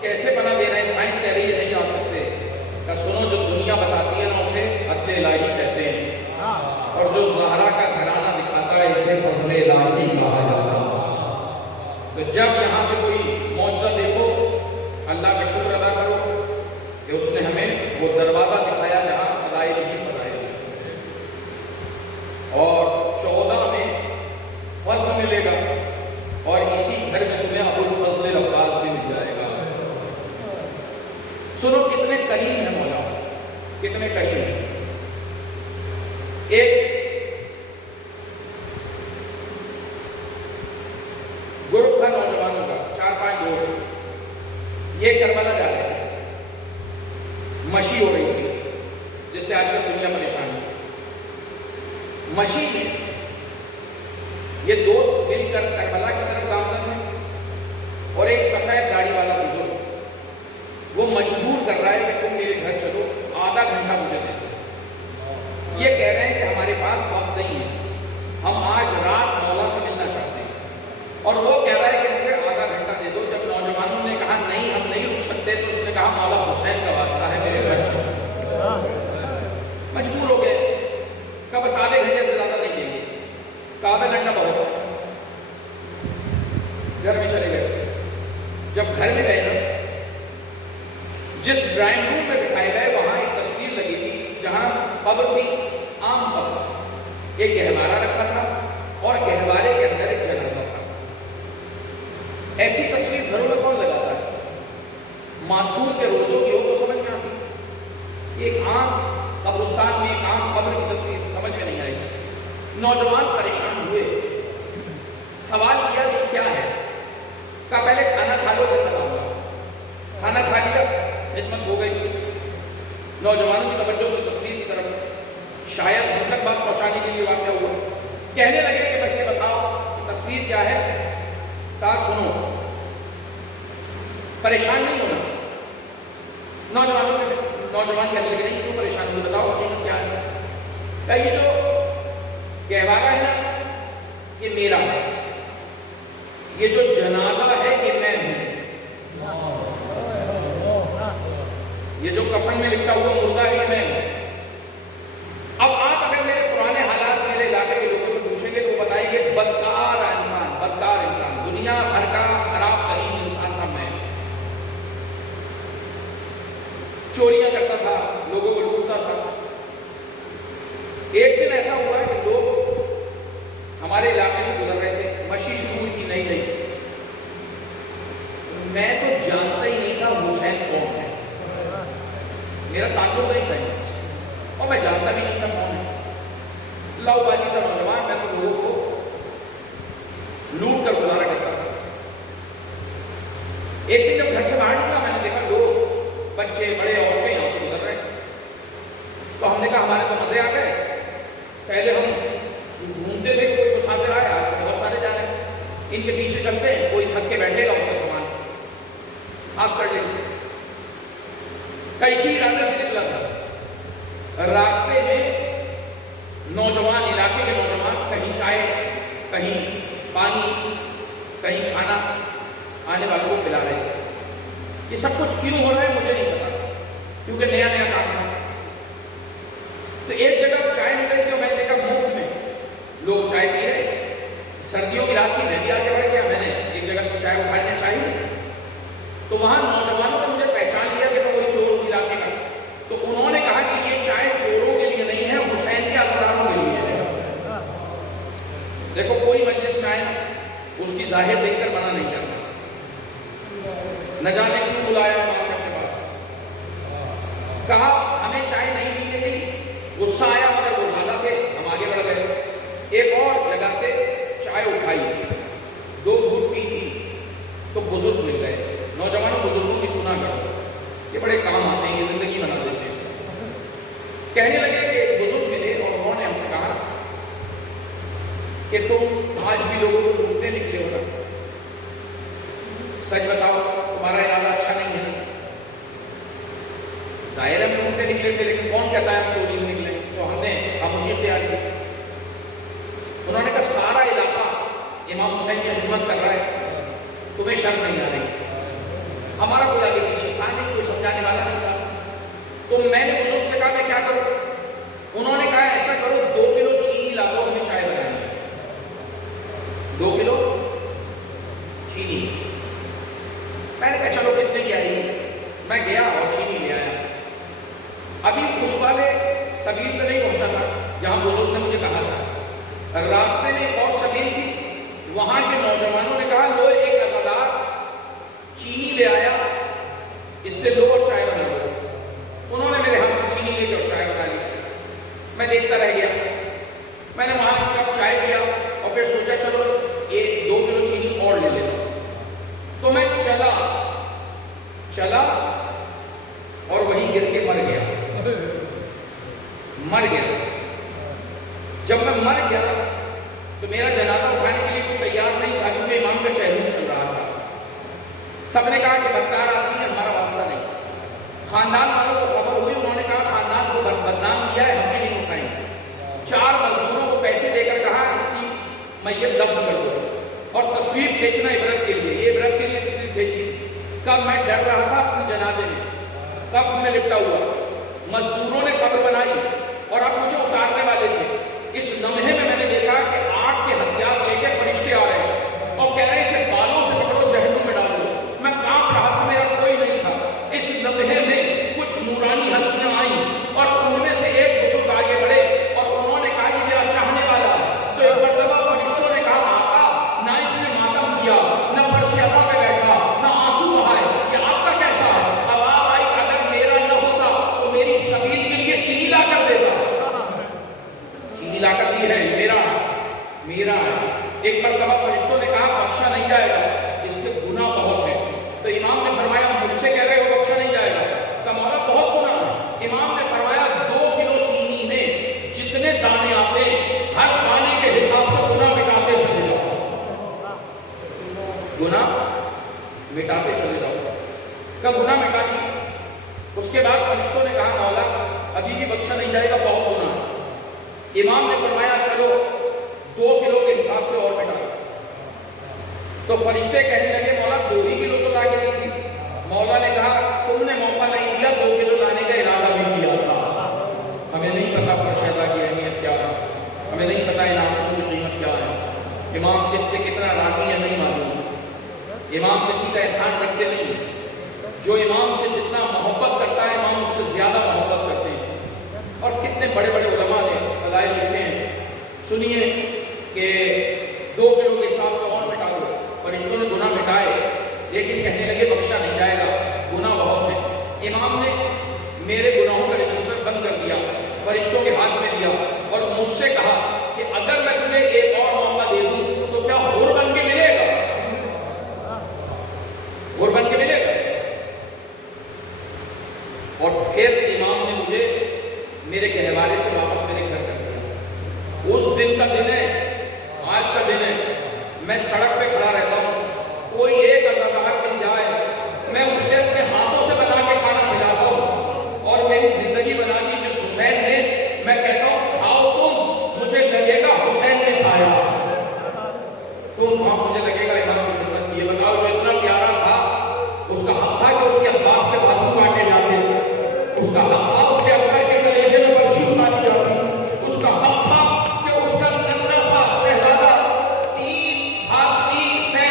کیسے بنا دے رہے ہیں؟ سائنس کہہ رہی ہے نہیں آ سکتے۔ کہ سنو جو دنیا بتاتی ہے نا اسے عدل الہی کہتے ہیں، اور جو زہرا کا گھرانہ دکھاتا ہے اسے فضل الہی کہا جاتا ہے۔ تو جب یہاں سے کوئی معجزہ دیکھو، اللہ کا شکر ادا کرو کہ اس نے ہمیں وہ دروازہ دکھایا جہاں فضائل ہی فضائل، اور 14 میں فضل ملے گا، اور اسی گھر میں تمہیں ابو الفضل العباس بھی مل جائے گا۔ سنو کتنے کریم ہیں مولا، کتنے کریم ہیں۔ ایک گروپ تھا نوجوانوں کا، 4-5 دوست، یہ کربلا جا رہے تھے، مشی ہو رہی تھی جس سے آج کل دنیا پریشان ہے۔ مشی میں یہ دوست مل کر کربلا کی طرف گامزن ہے، اور ایک سفید داڑھی والا بزرگ وہ مجبور کر رہا ہے کہ تم میرے گھر چلو، آدھا گھنٹہ مجھے دے دو۔ یہ کہہ رہے ہیں کہ ہمارے پاس وقت نہیں ہے، ہم آج رات مولا سے ملنا چاہتے ہیں، اور وہ کہہ رہا ہے کہ مجھے آدھا گھنٹہ دے دو۔ جب نوجوانوں نے کہا نہیں ہم نہیں رک سکتے، تو اس نے کہا مولا حسین کا واسطہ ہے میرے گھر چلو۔ مجبور ہو گئے، کہ بس آدھے گھنٹے سے زیادہ نہیں دیں گے، کہ آدھا گھنٹہ بہت ہے۔ گھر میں چلے گئے، جب گھر میں گئے نا، جس ڈرائنگ روم میں بٹھائے گئے وہاں ایک تصویر لگی تھی جہاں قبر تھی، عام قبر، ایک گہوارہ رکھا تھا، اور گہوارے کے اندر ایک جنازہ تھا۔ ایسی تصویر گھروں میں کون لگاتا ہے؟ معصوم کے روزوں کی ہو تو سمجھ میں آتی، ایک عام قبرستان میں ایک عام قبر کی تصویر سمجھ میں نہیں آئی۔ نوجوان پریشان ہوئے، سوال کیا کہ کیا ہے؟ کہا پہلے کھانا کھا لو پھر بتاؤں گا۔ کھانا کھا لیا، خدمت ہو گئی، نوجوانوں کی توجہ کی تصویر کی طرف، شاید ہم تک بات پہنچانے کے لیے واقعہ ہوا۔ کہنے لگے کہ بس یہ بتاؤ کہ تصویر کیا ہے؟ کہا سنو، پریشان نہیں ہونا۔ نوجوان کہنے لگے نہیں کیوں پریشان ہونا، بتاؤ حقیقت کیا ہے؟ کہا یہ جو گہوارہ ہے نا یہ میرا ہے، یہ جو جنازہ ہے یہ میں ہوں، یہ جو کفن میں لکھا ہوا مردہ ہے یہ میں ہوں۔ اب آپ اگر میرے پرانے حالات میرے علاقے کے لوگوں سے پوچھیں گے تو وہ بتائیں گے بدکار انسان، دنیا بھر کا خراب ترین انسان تھا میں، چوریاں کرتا تھا، لوگوں کو لوٹتا تھا۔ ایک دن ایسا ہوا ہے کہ لوگ ہمارے علاقے سے گزر رہے تھے، مشی شروع ہوئی تھی، نہیں میں تو جانتا ہی نہیں تھا حسین کون ہے۔ میرا تعلق نہیں تھا ان سے، اور میں جانتا بھی نہیں تھا کون ہے۔ لاؤ بالی سا نوجوان، میں تو لوگوں کو لوٹ کر گزارا کرتا تھا۔ ایک دن جب گھر سے باہر نکلا، میں نے دیکھا لوگ، بچے بڑے عورتیں یہاں سے گزر رہے ہیں، تو ہم نے کہا ہمارے تو مزے آ گئے، پہلے ہم گھومتے تھے کہ کوئی مسافر آئے، آج تو بہت سارے جا رہے ہیں، ان کے پیچھے چلتے ہیں، کوئی تھک کے بیٹھے گا اس کا سامان آپ کر لیں گے۔ کیسی ارادے سے نکلا تھا، راستے میں نوجوان، علاقے کے نوجوان کہیں چائے، کہیں پانی، کہیں کھانا آنے والوں کو کھلا رہے تھے۔ یہ سب کچھ کیوں ہو رہا ہے مجھے نہیں پتا، کیونکہ نیا نیا کام ہے۔ تو ایک جگہ چائے مل رہی تھی، میں نے دیکھا مفت میں لوگ چائے پی رہے، سردیوں کی رات کی، میں بھی آگے بڑھ گیا، میں نے ایک جگہ سے چائے اٹھانا چاہیے، تو وہاں نوجوانوں نے مجھے پہچان لیا کہ میں وہی چور علاقے کا، تو انہوں نے کہا کہ یہ چائے چوروں کے لیے نہیں ہے، حسین کے عزاداروں کے لیے ہے۔ دیکھو کوئی مجلس میں آئے اس کی ظاہر دیکھ کر منع نہیں کرنا، نہ جانے کیوں بلایا امام نے اپنے پاس، کہا ہمیں چائے نہیں پینے دی، غصہ آیا مگر وہ زیادہ تھے، ہم آگے بڑھ گئے، ایک اور جگہ سے چائے اٹھائی، 2 گھونٹ پی تھی تو بزرگ مل گئے۔ نوجوانوں بزرگوں کی سنا کرو، یہ بڑے کام آتے ہیں، یہ زندگی بنا دیتے ہیں۔ کہنے لگے کہ ایک بزرگ ملے اور انہوں نے ہم سے کہا کہ تم آج بھی لوگوں کو ڈھونڈنے نکلے ہو نا، سچ بتاؤ تمہارا ارادہ اچھا نہیں ہے؟ ظاہر ہے ہم ڈھونڈنے نکلے تھے، لیکن کون کہتا ہے ہم چوری سے نکلے؟ تو ہم نے خاموشی اختیار کی۔ انہوں نے کہا سارا علاقہ امام حسین کی خدمت کر رہا ہے، تمہیں شرم نہیں آ رہی؟ ہمارا کوئی آگے پیچھے تھا نہیں، کوئی سمجھانے والا نہیں تھا، تو میں نے بزرگ سے کہا میں کیا کروں؟ انہوں نے کہا ایسا کرو 2 کلو چینی لا دو، ہمیں چائے بنانی ہے۔ 2 کلو چینی، میں نے کہا چلو کتنے کی آئے گی؟ میں گیا اور چینی لے آیا۔ ابھی اس والے سبیل پہ نہیں پہنچا تھا جہاں بزرگ نے مجھے کہا تھا، راستے میں ایک اور سبیل تھی، وہاں کے نوجوانوں نے کہا لو ایک عزادار چینی لے آیا، اس سے لو اور چائے بنا لو۔ انہوں نے میرے ہاتھ سے چینی لے کے اور چائے بنا لی، میں دیکھتا رہ گیا۔ میں نے وہاں ایک کپ چائے پیا اور پھر سوچا چلو یہ 2 کلو چینی اور لے لیتا ہوں، تو میں چلا اور وہیں گر کے مر گیا۔ جب میں مر گیا تو میرا جنازہ اٹھانے کے لیے کوئی تیار نہیں تھا، کیونکہ امام کا چہلم چل رہا تھا۔ سب نے کہا کہ بدکار آدمی ہے، ہمارا واسطہ نہیں۔ خاندان والوں کو خبر ہوئی، انہوں نے کہا خاندان کو بدنام کیا ہے، ہم بھی نہیں اٹھائیں گے۔ 4 مزدوروں کو پیسے دے کر کہا اس کی میت دفن کر دو، اور تصویر کھینچنا عبرت کے لیے، یہ عبرت کے لیے تصویر کھینچی۔ کب میں ڈر رہا تھا اپنے جنازے میں، کفن میں لپٹا ہوا، مزدوروں نے قبر بنائی اور اب مجھے اتارنے والے تھے۔ اس لمحے میں نے دیکھا کہ آگ کے ہتھیار لے کے فرشتے آ رہے ہیں اور کہہ رہے ہیں اسے بالوں سے پکڑو، جہنم میں ڈال دو۔ میں کانپ رہا تھا، میرا کوئی نہیں تھا۔ اس لمحے میں کچھ نورانی ہستیاں آئیں اور ان میں سے ایک بزرگ آگے بڑھے اور انہوں نے کہا یہ میرا چاہنے والا ہے۔ تو ایک مرتبہ فرشتوں نے کہا آقا نہ اس نے ماتم کیا، نہ فرش عطا پہ بیٹھا، نہ آنسو بہائے، یہ آپ کا کیسا ہے؟ اب آپ آئی، اگر میرا نہ ہوتا تو میری سبیل کے لیے چینی لا کر دیتا، چینی لا کر دی ہے، میرا ہے۔ ایک مرتبہ فرشتوں نے کہا بخشا نہیں جائے گا، اس کے گناہ بہت ہیں۔ تو امام نے فرمایا مجھ سے کہہ رہے ہو بخشا نہیں جائے گا؟ کہ مولا بہت گناہ ہے۔ امام نے فرمایا 2 کلو چینی میں جتنے دانے آتے ہر دانے کے حساب سے گناہ مٹاتے چلے جاؤ، گناہ مٹاتے چلے جاؤ۔ کا گناہ مٹا دی۔ اس کے بعد فرشتوں نے کہا مولا ابھی بھی بخشا نہیں جائے گا، بہت گناہ ہے۔ امام نے فرمایا چلو 2 کلو کے حساب سے اور مٹا دو۔ تو فرشتے کہنے لگے مولا 2 ہی کلو تو لا کے دی تھی۔ مولا نے کہا تم نے موقع نہیں دیا، 2 کلو لانے کا ارادہ بھی کیا تھا۔ ہمیں نہیں پتا فرش ادا کی اہمیت کیا ہے، ہمیں نہیں پتا ان آنسوؤں کی قیمت کیا ہے۔ امام کس سے کتنا راضی ہے نہیں معلوم، امام کسی کا احسان رکھتے نہیں۔ جو امام سے جتنا محبت کرتا ہے امام اس سے زیادہ محبت کرتے ہیں۔ اور کتنے بڑے بڑے علماء نے فضائل لکھے ہیں، سنیے کہ 2 کلو کے حساب سے اور مٹا دو۔ فرشتوں نے گناہ مٹائے لیکن کہنے لگے بخشا نہیں جائے گا، گناہ بہت ہے۔ امام نے میرے گناہوں کا رجسٹر بند کر دیا، فرشتوں کے ہاتھ میں دیا اور مجھ سے کہا کہ اگر میں تجھے ایک اور موقع دے دوں تو کیا حور بن کے ملے گا؟ حور بن کے ملے گا؟ اور پھر امام نے مجھے میرے گہوارے سے واپس میرے گھر کر دیا۔ اس دن کا دن ہے، آج کا دن ہے، میں سڑک پہ کھڑا رہتا ہوں، کوئی ایک عزادار مل جائے، میں اسے اپنے ہاتھوں سے بنا کے کھانا کھلاتا ہوں، اور میری زندگی بنا دی جس حسین نے، میں کہتا ہوں کھاؤ تم، مجھے لگے گا حسین نے کھایا، تم کھاؤ مجھے لگے گا امام کی خدمت کی۔ یہ بتاؤ جو اتنا پیارا تھا، اس کا حق تھا کہ اس کے عباس کے بازو کاٹے جاتے، اس کا حق تھا اس کے اکبر کے کلیجے میں برچھی اتاری جاتی، اس کا حق تھا کہ اس کا ننھا سا شہزادہ تین سے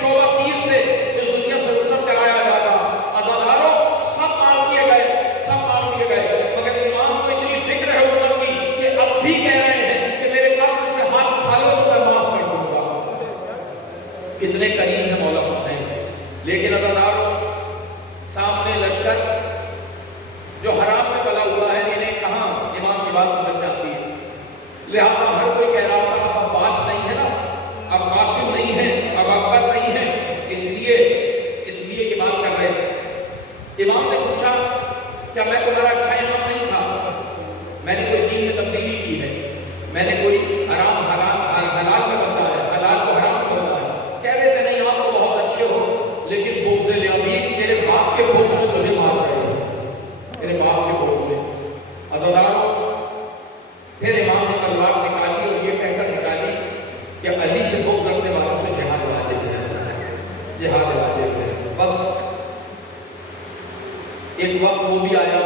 شعبہ تیر سے اس دنیا سے رخصت کرایا جاتا۔ عزاداروں سب مار دیے گئے، سب مار دیے گئے، مگر امام کو اتنی فکر ہے امت کی کہ اب بھی کہہ رہے ہیں کہ میرے قاتل سے ہاتھ اٹھا لو تو میں معاف کر دوں گا۔ کتنے قریب ہے مولا حسین۔ لیکن عزاداروں سامنے لشکر جو حرام میں پلا ہوا ہے، انہیں کہاں امام کی بات سمجھ میں آتی ہے؟ لہذا ہر کوئی کہہ رہا تھا اب عباس نہیں ہے نا، اب قاسم نہیں ہے، اب اکبر نہیں ہے، اس لیے یہ بات کر رہے ہیں۔ امام نے پوچھا کیا میں تمہارا اچھا امام نہیں تھا؟ میں نے کوئی دین میں تبدیلی کی ہے؟ میں نے کوئی حرام حلال میں بدلا ہے، حلال کو حرام میں بدلا ہے؟ کہہ رہے تھے نہیں آپ تو بہت اچھے ہو، لیکن بغض لیابین تیرے باپ کے بغض میں تجھے مار رہے ہیں، تیرے باپ کے بغض میں۔ عزاداروں پھر امام نے تلوار نکالی اور یہ کہہ کر نکالی کہ علی سے بغض رکھنے والوں سے جہاد واجب ہے، جہاد واجب ہے۔ بس ایک وقت وہ بھی آیا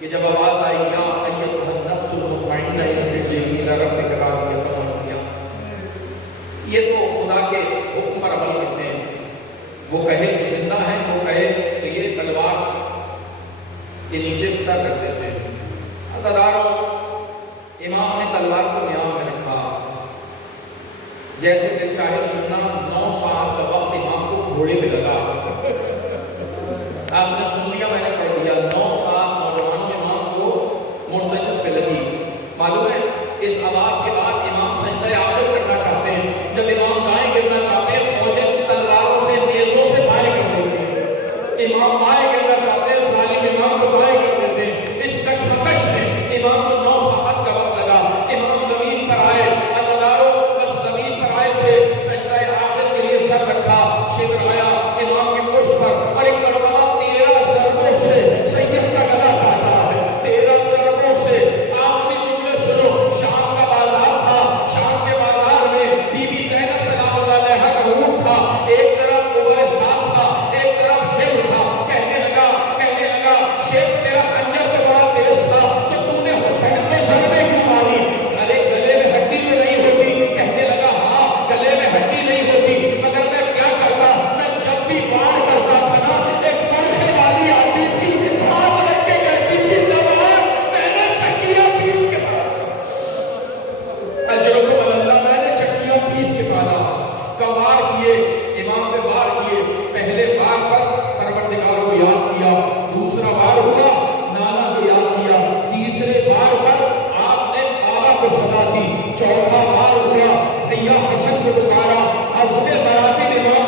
کہ جب آواز آئی یا ایتھا النفس المطمئنہ ارجعی الی ربک راضیۃ مرضیہ، یہ تو خدا کے حکم پر عمل کرتے ہیں، وہ کہے تو زندہ ہیں، وہ کہے تو یہ تلوار کے نیچے سر رکھ دیتے ہیں۔ عزاداروں امام نے تلوار کو نیام میں رکھا، جیسے دل چاہے سننا، 9 سال کا وقت امام کو گھوڑے میں لگا۔ آپ نے سن لیا، میں نے پڑھ دیا، 9 سال نوجوانوں امام کو مرتجز پہ لگی۔ معلوم ہے اس آواز کے بعد امام سجدہ آخر کرنا چاہتے ہیں، جب امام دائیں گرنا چاہتے ہیں فوجیں تلواروں سے نیزوں سے بائیں کر دیتے ہیں، امام بائیں گرنا چاہتے ہیں ظالم امام کو دائیں کر دیتے ہیں۔ اس کشمکش میں امام کو 9 ساعت کا وقت لگا، امام زمین پر آئے، عزاداروں بس زمین پر آئے تھے، سجدہ آخر کے لیے سر رکھا، شبر آیا امام کی پشت پر، اور ایک مرتبہ 13 ضربوں سے سید کا گلا کاٹا ہے، 13 ضربوں سے۔ آخری جملے سنو، شام کا بازار تھا، شام کے بازار میں بی بی زینب سلام اللہ علیہا کا اونٹ تھا، ایک طرف عمر صاحب تھا، ایک طرف شیخ تھا، کہنے لگا شیخ تیرا خنجر تو بڑا تیز تھا، تو تو نے حسین کو سر میں کیوں ماری؟ ارے گلے میں ہڈی تو نہیں ہوتی؟ کہنے لگا ہاں گلے میں ہڈی نہیں ہوتی، مگر میں کیا کرتا، میں جب بھی وار کرتا تھا نا، ایک پرخے والی آتی تھی، ہاتھ رکھ کے کہتی تھی نوار، میں نے چکیاں پیس کے مارا، اجرکم اللہ، میں نے چکیاں پیس کے مارا۔ وار کیے امام نے، وار کیے، پہلے وار پر پروردگار کو یاد کیا، دوسرا وار ہوا نانا کو یاد کیا، تیسرے وار پر آپ نے بابا کو صدا دی، چوتھا وار ہوا بھیا حسن کو پکارا، حسب مراتب امام